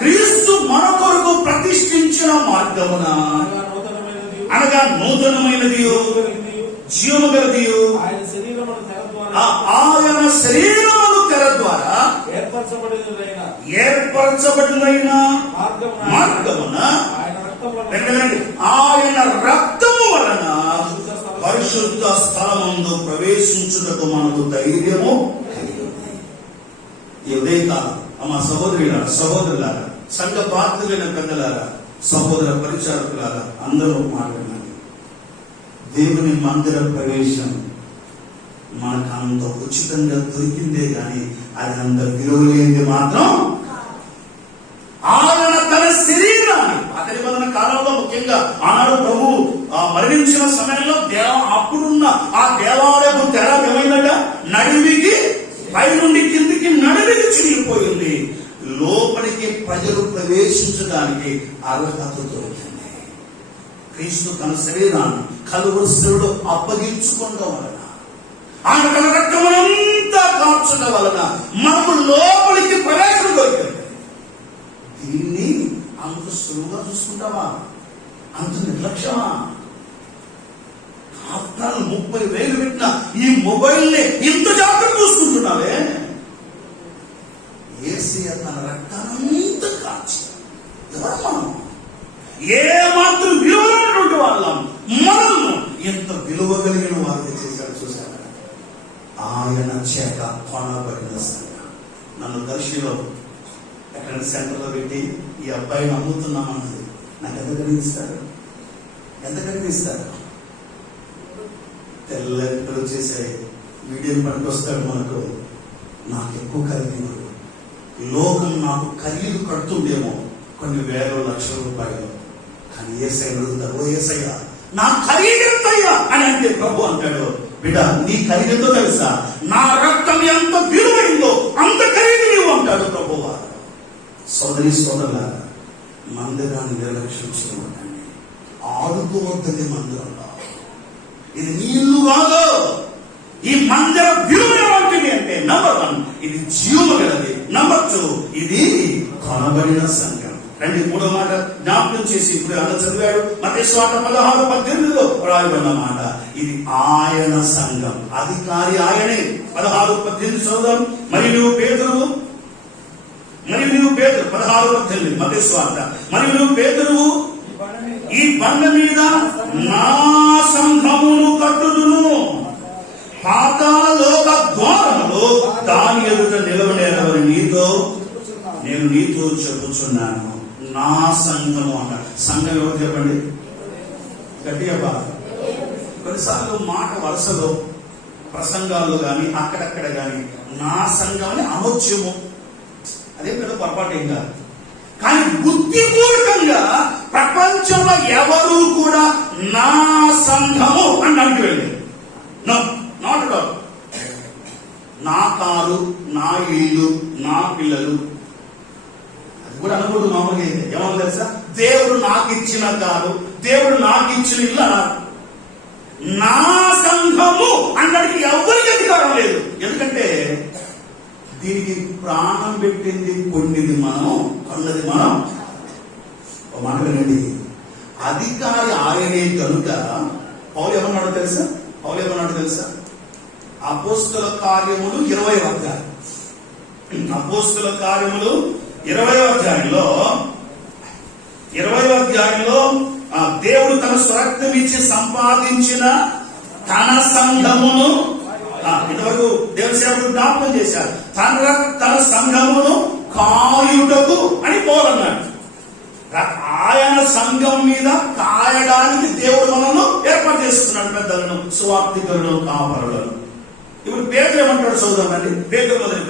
క్రీస్తు మన కొరకు ప్రతిష్ఠించిన మార్గమున అనగా నూతనమైనది జీవము గలదియు ఆయన శరీరమును తెర ద్వారా ఏర్పరచబడిన మార్గమున ఆయన రక్తము వలన పరిశుద్ధ స్థలమందు ప్రవేశించుటకు మనకు ధైర్యము. ఈ ఉదయకాలం అమ్మ సహోదరులారా, సంఘ బాధ్యులైన పెద్దలారా, సహోదర పరిచారకులారా, అందరూ మాట్లాడాలి. దేవుని మందిర ప్రవేశం మనకు అంత ఉచితంగా దొరికిందే కానీ అది అంత విలువ లేనిది మాత్రం. ఆయన తన శరీరాన్ని పాత నిబంధన కాలంలో ముఖ్యంగా ఆనాడు ప్రభు మరణించిన సమయంలో అప్పుడున్న ఆ దేవాలయపు తెర ఏమైందట, నడిమికి పై నుండి కిందికి నడిమికి చిరిగిపోయింది. లోపలికి ప్రజలు ప్రవేశించడానికి అర్హత దొరికింది. క్రీస్తు తన శరీరాన్ని కలువరిలో అప్పగించుకోవడం వలన, ఆయన తన రక్తమంతా కార్చడం వలన మనకు లోపలికి ప్రవేశం దొరికింది. దీన్ని అంత సులువుగా చూసుకుంటావా? అంత నిర్లక్ష్యమా? 30,000 పెట్టిన ఈ మొబైల్ ని ఇంత జాగ్రత్త చూసుకుంటున్నావే. యేసయ్య తన రక్తానంతా కాచి ఎవరు మనం ఏ మాత్రం విలువైనటువంటి వాళ్ళం మనల్ని ఎంత విలువ కలిగిన వారికి చేశాడు చూశారు. ఆయన చేత కొనబడిన సంఘం. నన్ను దర్శిలో ఎక్కడ సెంటర్లో పెట్టి ఈ అబ్బాయిని అమ్ముతున్నామన్నది నాకు ఎంత కలిగిస్తారు? ఎంత కలిగిస్తారు? తెల్లలు చేసే వీడియోని పట్టుకొస్తాడు మనకు. నాకు ఎక్కువ ఖరీదు, లోకం నాకు ఖరీదు కడుతుండేమో కొన్ని వేల లక్షల రూపాయలు. కానీ యేసయ్య అడుగుతారు, ఓ యేసయ్య నా ఖరీదు ఎంతయ్యా అని అంటే ప్రభు అంటాడు, బిడ్డ నీ ఖరీదుతో తెలుసా? నా రక్తం ఎంత విలువైందో అంత ఖరీదు నీవు అంటాడు ప్రభు. సోదరి సోదరులారా, మందిరాన్ని నిర్లక్ష్యం చేయమండి. ఆడుకోవద్దని మందిరంలో. ఇది నీ ఇల్లు కాదు. ఈ మందిర విలువ ఏమంటుంది అంటే, నంబర్ 1 ఇది జీవము గలది, నంబర్ 2 ఇది కొనబడిన సంఘం. రండి, 3వ మాట జ్ఞాపకం చేసి ఇప్పుడు అన్న చదివాడు. మత్తయి సువార్త 16:18 రాయబడిన మాట ఇది ఆయన సంఘం. అధికారి ఆయనే. 16:18 చదువుదాం. మరియు నువ్వు పేతురువు 16:18 మత్తయి సువార్త. మరియు నువ్వు పేతురువు, ఈ బండ మీద నా సంఘమును కట్టుదును, పాతాళ లోక ద్వారములు దాని ఎదుట నిలవనేరవని నేను నీతో చెప్పుచున్నాను. నా సంఘము అన్నాడు. సంఘం ఎవరు చెప్పండి? గట్టిగా బాధ. కొన్నిసార్లు మాట వరుసలో ప్రసంగాల్లో గాని అక్కడక్కడ గాని నా సంఘం అని అనొచ్చేమో, అదే పెద్ద పొరపాటు ఏం కాదు. కానీ బుద్ధిపూర్వకంగా ప్రపంచంలో ఎవరు కూడా నా సంఘము అని నడిపి వెళ్ళి నాట్ అట్ ఆల్. నా కారు, నా ఇల్లు, నా పిల్లలు అది కూడా అనకూడదు. మామూలుగా ఏమన్నా తెలుసా? దేవుడు నాకు ఇచ్చిన కారు, దేవుడు నాకు ఇచ్చిన ఇల్లు అన్నారు. నా సంఘము అన్నడికి ఎవరికి అధికారం లేదు. ఎందుకంటే దీనికి ప్రాణం పెట్టింది కొన్నిది మనం, కొన్నది మనం. ఒక మాట వినండి, అధికారి ఆయనే కనుక పౌలు ఏమన్నాడో తెలుసా? అపోస్తల కార్యములు 20వ అధ్యాయం. అపోస్తల కార్యములు 20వ అధ్యాయంలో దేవుడు తన స్వరక్తం ఇచ్చి సంపాదించిన తన సంఘమును ఇంతవరకు దేవుని సేవకుడు జ్ఞాపకం చేశారు. తన సంఘమును కాయుటకు అని పోలన్నాడు. ఆయన సంఘం మీద కాయడానికి దేవుడు మనల్ని ఏర్పాటు చేసుకున్నాడు. పెద్దలను, సువార్థికులను, కాపరులను. ఇప్పుడు పేతురు ఏమంటాడు చూద్దామండి. పేతురు మొదటి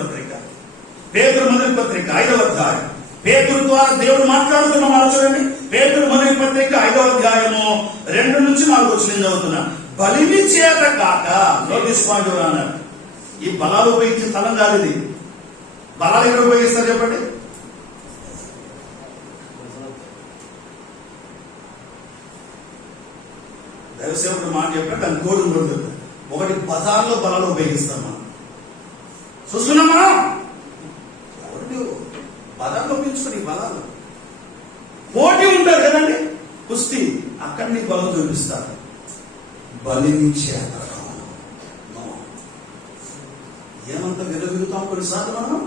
పత్రిక 5వ అధ్యాయం. పేతురు ద్వారా దేవుడు మాట్లాడుతున్న మాట చూడండి. పేతురు మొదటి పత్రిక 5వ అధ్యాయము 2 నుంచి 4 నేను చదువుతున్నా. బలిని చేత కాక నోటీస్ పాయింట్ అన్నాడు. ఈ బలాలు ఉపయోగించే స్థలం కాదు ఇది. బలాలు ఎక్కడ ఉపయోగిస్తారు చెప్పండి? దైవసేవకుడు మాట చెప్పాడు, దాని కోడు కూడా చెప్తాడు. ఒకటి బజార్లో బలాలు ఉపయోగిస్తాం మనం. చూస్తున్నామా? ఎవరు బజార్లో ఉపయోగించుకుని బలాలు పోటీ ఉంటారు కదండి, కుస్తీ, అక్కడ నీకు బలం చూపిస్తారు. బలిని చేత ఏమంత విలువెలుగుతాం కొన్నిసార్లు మనం.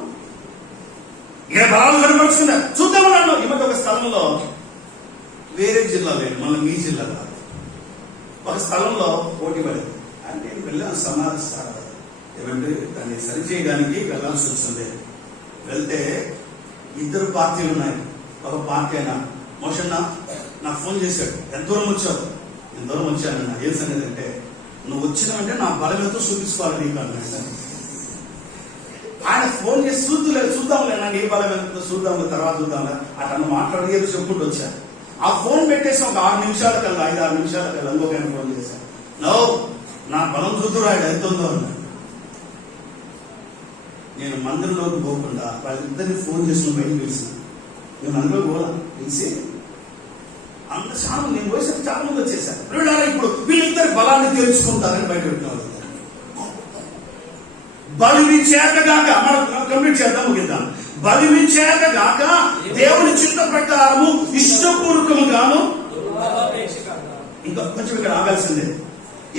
ఏ బలాలు కనపడుతుందా చూద్దామన్నాను. ఈ మధ్య ఒక స్థలంలో, వేరే జిల్లా లేదు, మన మీ జిల్లా కాదు, ఒక స్థలంలో పోటీ పడింది. అంటే నేను వెళ్ళాను సమాధానం ఏమంటే దాన్ని సరిచేయడానికి వెళ్ళాల్సి వచ్చింది. వెళ్తే 2 పార్టీలు ఉన్నాయి. ఒక పార్టీ అయినా మోషన్ నాకు ఫోన్ చేశాడు, ఎంత దూరం వచ్చావు? నేను దూరం వచ్చానన్నా. ఏం సంగతి అంటే, నువ్వు వచ్చినావంటే నా బలమేతో చూపించుకోవాలి నీకు అన్నాడు. ఆయన ఫోన్ చేసి చూద్దాంలేనా నీ బలం ఎంతో చూద్దాం తర్వాత చూద్దాంలే అట్లా మాట్లాడేది చెప్పుకుంటూ వచ్చాను. ఆ ఫోన్ పెట్టేసి ఒక 6 నిమిషాల కల్లా 5-6 నిమిషాల కల్లా ఇంకొక ఆయన ఫోన్ చేశాను. నో నా బలం చూద్దురు ఆయన ఎంత ఉందో అన్నాడు. నేను మందిరంలోకి పోకుండా వాళ్ళిద్దరిని ఫోన్ చేసిన బయటకు పిలిచాను. నేను అందులో పోలా పిలిచి అంత చాలా నేను పోయేసరికి చాలా మంది వచ్చేసాను. ఇప్పుడు వీళ్ళిద్దరి బలాన్ని తెలుసుకుంటారని బయట పెట్టిన వాళ్ళు బలిమించేతగాక మనం కంప్లీట్ చేద్దాం ముగిద్దాం. బలిమించేతగాక దేవుని చిత్త ప్రకారము ఇష్టపూర్వకముగాను ఇంకా కొంచెం ఇక్కడ ఆగాల్సిందే.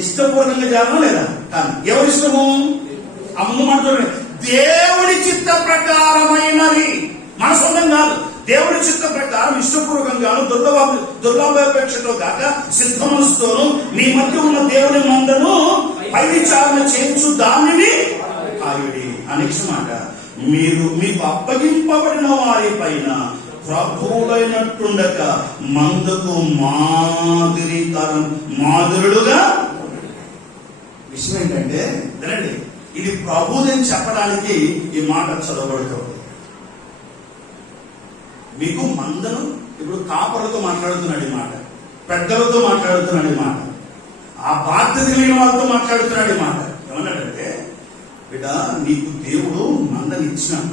ఇష్టపూర్వకంగా చేయాలా లేదా? కానీ ఎవరి ఇష్టము? అమ్మ మాట్లాడే దేవుడి చిత్త ప్రకారమైనది మన సొంతం కాదు. దేవుడి చిత్త ప్రకారం ఇష్టపూర్వకంగాను దుర్లాభాపేక్షతో కాక సిద్ధ మనసుతోను మీ మధ్య ఉన్న దేవుని మందను పై విచారణ చేయించు దానిని కాయుడి. నెక్స్ట్ మాట, మీరు మీకు అప్పగింపబడిన వారి పైన ప్రభువులైనట్టుండక మందకు మాదిరులుగా. విషయం ఏంటంటే వినండి, ఇది ప్రభువుని చెప్పడానికి ఈ మాట చదవబడుతుంది. మీకు మందను ఇప్పుడు కాపరులతో మాట్లాడుతున్నాడు ఈ మాట, పెద్దలతో మాట్లాడుతున్నాడు ఈ మాట, ఆ బాధ్యత కలిగిన వాళ్ళతో మాట్లాడుతున్నాడు ఈ మాట. ఏమన్నాడంటే, బిడ్డ నీకు దేవుడు మందని ఇచ్చినాడు,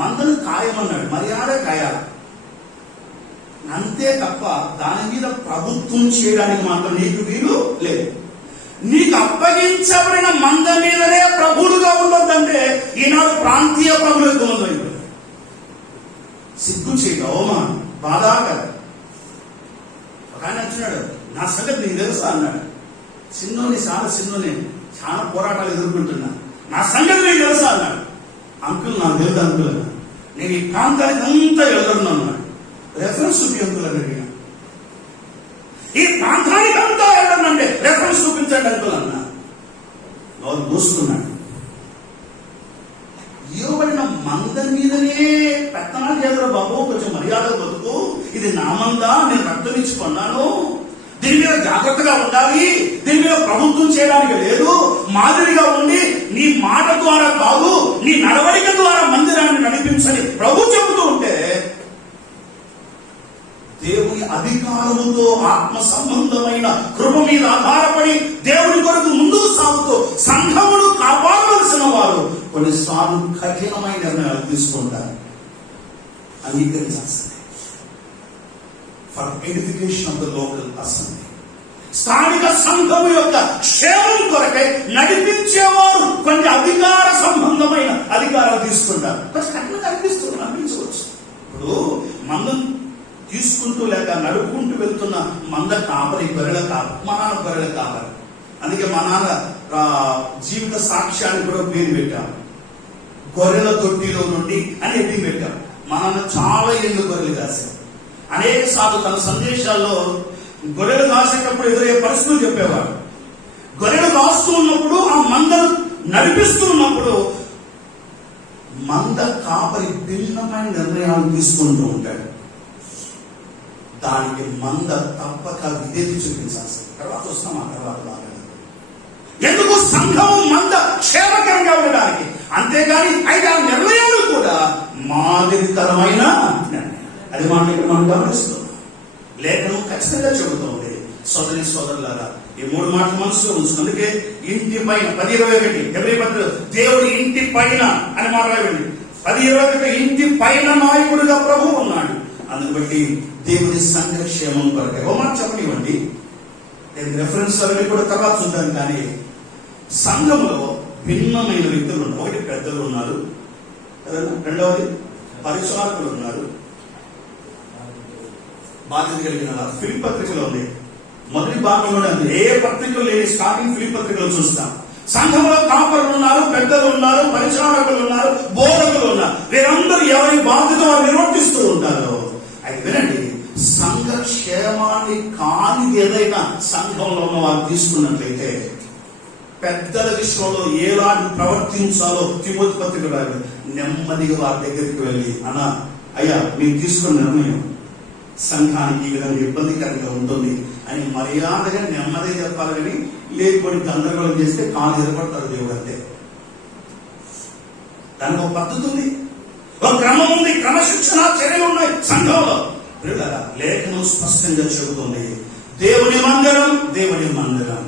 మందను కాయమన్నాడు, మర్యాద కాయాలి అంతే తప్ప దాని మీద ప్రభుత్వం చేయడానికి మాత్రం నీకు వీలు లేదు. నీకు అప్పగించబడిన మంద మీదనే ప్రభువులుగా ఉండొద్దంటే ఈనాడు ప్రాంతీయ ప్రభులు ఎక్కువ మంది అయిపోయారు. సిగ్గు చేయడం, అవమానం, బాధాకరం. ఒక ఆయన వచ్చినాడు, నా సంగతి నీకు తెలుసా అన్నాడు. చాలా చిన్నోని చాలా పోరాటాలు ఎదుర్కొంటున్నా, నా సంగతి నీకు తెలుసా అన్నాడు. అంకుల్ నాకు తెలుసు అంకుల్ అన్నా, నేను ఈ ప్రాంతానికి అంతా వెళ్తున్నాను అన్నాడు. రెఫరెన్స్ చూపి అంకుల్ అని అడిగిన, ఈ ప్రాంతానికి అంతా వెళ్ళండి రెఫరెన్స్ చూపించండి అంకుల్ అన్నా. వాళ్ళు మూసుకున్నాడు. ఇవ్వబడిన మంద మీదనే పెత్తనాలు చేద్దరు బాబు, కొంచెం మర్యాద బతుకు, ఇది నా మంద, నేను రక్తం ఇచ్చి కొన్నాను, దీని మీద జాగ్రత్తగా ఉండాలి, దీని మీద ప్రభుత్వం చేయడానికి లేదు, మాదిరిగా ఉండి నీ మాట ద్వారా కాదు నీ నడవడిక ద్వారా మందిరాన్ని నడిపించని ప్రభు చెబుతూ ఉంటే, దేవుని అధికారముతో ఆత్మ సంబంధమైన కృప మీద ఆధారపడి దేవుని కొరకు ముందుకు సాగుతూ సంఘమును కాపాడవలసిన వారు కొన్నిసార్లు కఠినమైన నిర్ణయాలు తీసుకుంటారు. అంగీకరించాల్సింది. For edification of the local assembly, స్థానిక సంఘము యొక్క క్షేమం కొరకై నడిపించేవారు కొన్ని అధికార సంబంధమైన అధికారాలు తీసుకుంటారు. కఠినంగా అనిపించవచ్చు. ఇప్పుడు మనం తీసుకుంటూ లేక నడుపుకుంటూ వెళ్తున్న మంద కాపరి గొర్రెల కాపరి, మా నాన్న గొర్రెల కాపరి. అందుకే మా నాన్న జీవిత సాక్ష్యాన్ని కూడా పేరు పెట్టాం, గొర్రెల తొట్టిలో నుండి అని ఎత్తి పెట్టాం. మా నాన్న చాలా ఏళ్ళు గొర్రెలు కాశారు. అనేక సార్లు తన సందేశాల్లో గొర్రెలు కాసేటప్పుడు ఎదురయ్యే పరిస్థితులు చెప్పేవాడు. గొర్రెలు కాస్తూ ఉన్నప్పుడు, ఆ మందను నడిపిస్తూ ఉన్నప్పుడు మంద కాపరి భిన్నమైన నిర్ణయాలు తీసుకుంటూ ఉంటాడు. దానికి మంద తప్పక విధేయత చూపించాల్సి. తర్వాత వస్తాం ఆ తర్వాత బాగా. ఎందుకు? సంఘము మంద క్షేమకరంగా ఉండడానికి. అంతేగాని అయితే ఆ నిర్ణయాలు కూడా మాదిరికరమైన నిర్ణయం. అది మాట ఇక్కడ మనం గమనిస్తున్నాం. లేఖనం ఖచ్చితంగా చెబుతోంది. సోదరి సోదరులారా, ఈ 3 మాటలు మనసులో ఉంచుతుంది. అందుకే ఇంటి పైన 10:21 ఎవరి పత్రిక దేవుడి ఇంటి పైన అని మాట్లాడండి. 10:21 ఇంటి పైన నాయకుడిగా ప్రభు ఉన్నాడు. అందుకు బట్టి దేవుని సంఘక్షేమం కొరకే ఓ మాట చెప్పనివ్వండి. నేను రెఫరెన్స్ అవి కూడా తర్వాత చూద్దాం. కానీ సంఘంలో భిన్నమైన వ్యక్తులు ఉన్నారు. ఒకటి పెద్దలు ఉన్నారు, రెండవది పరిచారకులు ఉన్నారు, బాధ్యత కలిగిన వారు. ఫిలిప్పీ పత్రికలో ఉంది, మొదటి భాగంలోనే ఉంది. ఏ పత్రికలు లేని స్టార్టింగ్ ఫిలిప్పీ పత్రికలో చూస్తాం. సంఘంలో కాపరులు ఉన్నారు, పెద్దలు ఉన్నారు, పరిచారకులు ఉన్నారు, బోధకులు ఉన్నారు. వీరందరూ ఎవరి బాధ్యత వారు నిర్వర్తిస్తూ ఉంటారు. అయితే వినండి, సంఘ క్షేమాన్ని కాని ఏదైనా సంఘంలో ఉన్న వారు తీసుకున్నట్లయితే పెద్దల విషయంలో ఎలాంటి ప్రవర్తించాలో తిమోతి పత్రిక నెమ్మదిగా వారి దగ్గరికి వెళ్ళి, అయ్యా మీరు తీసుకున్న నిర్ణయం సంఘానికి ఈ విధంగా ఇబ్బందికరంగా ఉంటుంది, అని మర్యాదగా నెమ్మదే చెప్పాలి కానీ లేకపోతే గందరగోళం చేస్తే కాలు ఎరగొడతాడు దేవుడు అంతే. దానికి ఒక పద్ధతి ఉంది, ఒక క్రమం ఉంది, క్రమశిక్షణ చర్యలు ఉన్నాయి సంఘంలో. లేఖనం స్పష్టంగా చెబుతుంది దేవుని మందిరం, దేవుని మందిరం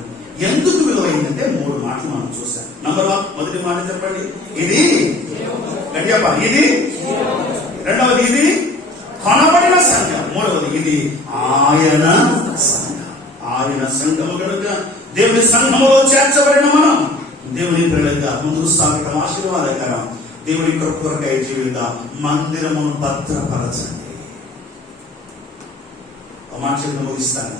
ఎందుకు విలువైందంటే 3 మాటలు మనం చూసాం. నంబర్ 1, మొదటి మాట చెప్పండి, ఇది గట్టిగా, ఇది రెండవది, ఇది కొనబడిన సంఘం, మూడవది ఇది ఆయన సంఘం. ఆయన సంఘము కనుక దేవుని సంఘములో చేర్చబడిన మనం దేవుని ప్రేరణగా ముందుకు సాగటం ఆశీర్వాదకరం. దేవుని కొరకై జీవితం, మందిరమును భద్రపరచండి. ఒక మాట చెప్పి ముగిస్తాను.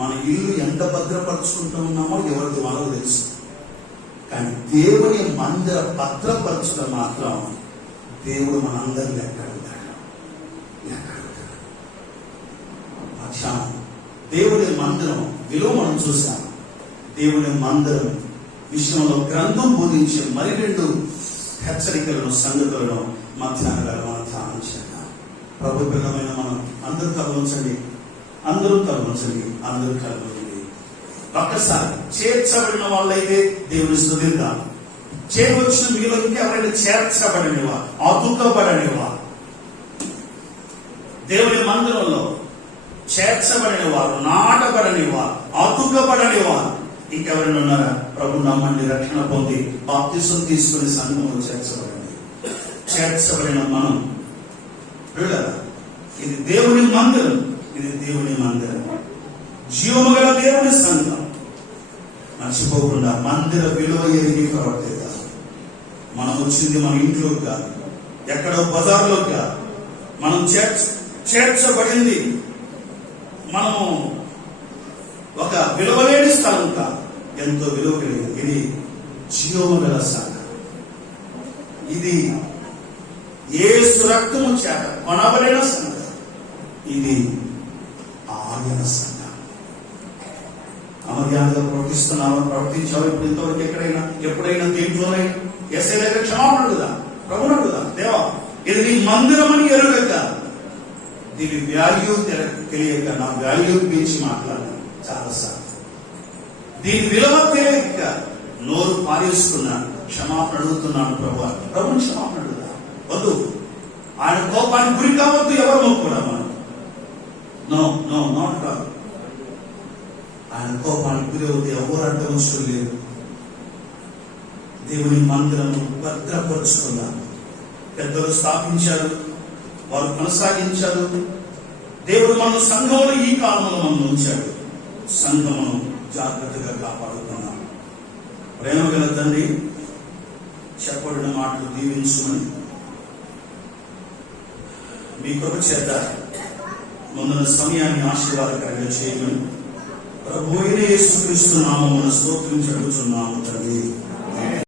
మన ఇల్లు ఎంత భద్రపరుచుకుంటూ ఉన్నామో ఎవరికి మనకు తెలుసు, కానీ దేవుని మందిర భద్రపరచడం మాత్రం దేవుడు మనందరినీ ఎక్కడుంటాడు. మధ్యాహ్నం దేవుని మందిరం విలువ మనం చూసాం. దేవుని మందిరం విషయంలో గ్రంథం బోధించే మరి 2 హెచ్చరికలను, సంగతులను మధ్యాహ్నం మనం ధ్యానం చేద్దాం. ప్రభు పిల్లమైన మనం అందరూ కలవచ్చండి, అందరూ కలవచ్చండి, అందరూ కలవండి. ఒక్కసారి చేర్చబడిన వాళ్ళైతే దేవుని స్తుతిద్దాం. చేరవచ్చిన మీలో ఇంకెవరైనా చేర్చబడనివా, అతుకబడనివా, దేవుని మందిరంలో చేర్చబడిన వారు, నాటబడని వారు, అతుకబడని వారు ఇంకెవరైనా ఉన్నారా? ప్రభు నమ్మండి, రక్షణ పొంది బాప్తిసం తీసుకుని సంఘంలో చేర్చబడండి. చేర్చబడిన మనం ఇది దేవుని మందిరం, ఇది దేవుని మందిరం, జీవము గల దేవుని సంఘం. మర్చిపోకుండా మందిర విలువ ఎరిగి ప్రవర్తిద్దాం. మనం వచ్చింది మన ఇంట్లోకి కాదు, ఎక్కడో బజార్లోకి కాదు. మనం చేర్చబడింది మనము ఒక విలువలేని స్థలం కాదు, ఎంతో విలువ కలిగింది. ఇది జీవము గల సంఘం. ఇది యేసు రక్తము చేత కొనబడిన సంఘం. ఇది ఆయన సంఘం. అమర్యాదగా ప్రవర్తిస్తున్నావా, ప్రవర్తించావు ఇప్పుడు ఇంతవరకు ఎప్పుడైనా దేంట్లోనైనా ఎస్ఐ దగ్గర క్షమాపణ అడుగుదా, ప్రభుని అడుగుదా, దేవా ఇది నీ మందిరం అని ఎరుగక, దీని వాల్యూ తెలియక, నా వాల్యూ గురించి మాట్లాడాను చాలాసార్లు. దీని విలువ తెలియక నోరు పారేసుకున్నాను, క్షమాపణ అడుగుతున్నాను. ప్రభుని క్షమాపణ అడుగుదా. వద్దు, ఆయన కోపానికి గురి కావద్దు. ఎవరు మొక్కుడా మనం నో నో నాట్ కాదు. ఆయన కోపానికి గురి అవుతే ఎవరు అడ్డవసరం లేదు. దేవుని మందిరము భద్రపరుచుకున్నారు. పెద్దలు స్థాపించారు, వారు కొనసాగించారు. దేవుడు మన సంఘంలో ఈ కాలంలో మనం ఉంచాడు. సంఘమును జాగ్రత్తగా కాపాడుకున్నాం. ప్రేమ గల తండ్రి, చెప్పబడిన మాటలు దీవించుమని మీ కృప చేత ముందున్న సమయాన్ని ఆశీర్వాదకరంగా చేయమని ప్రభు అయిన యేసుక్రీస్తు నామమున స్తోత్రించి అడుగుచున్నాము తండ్రి.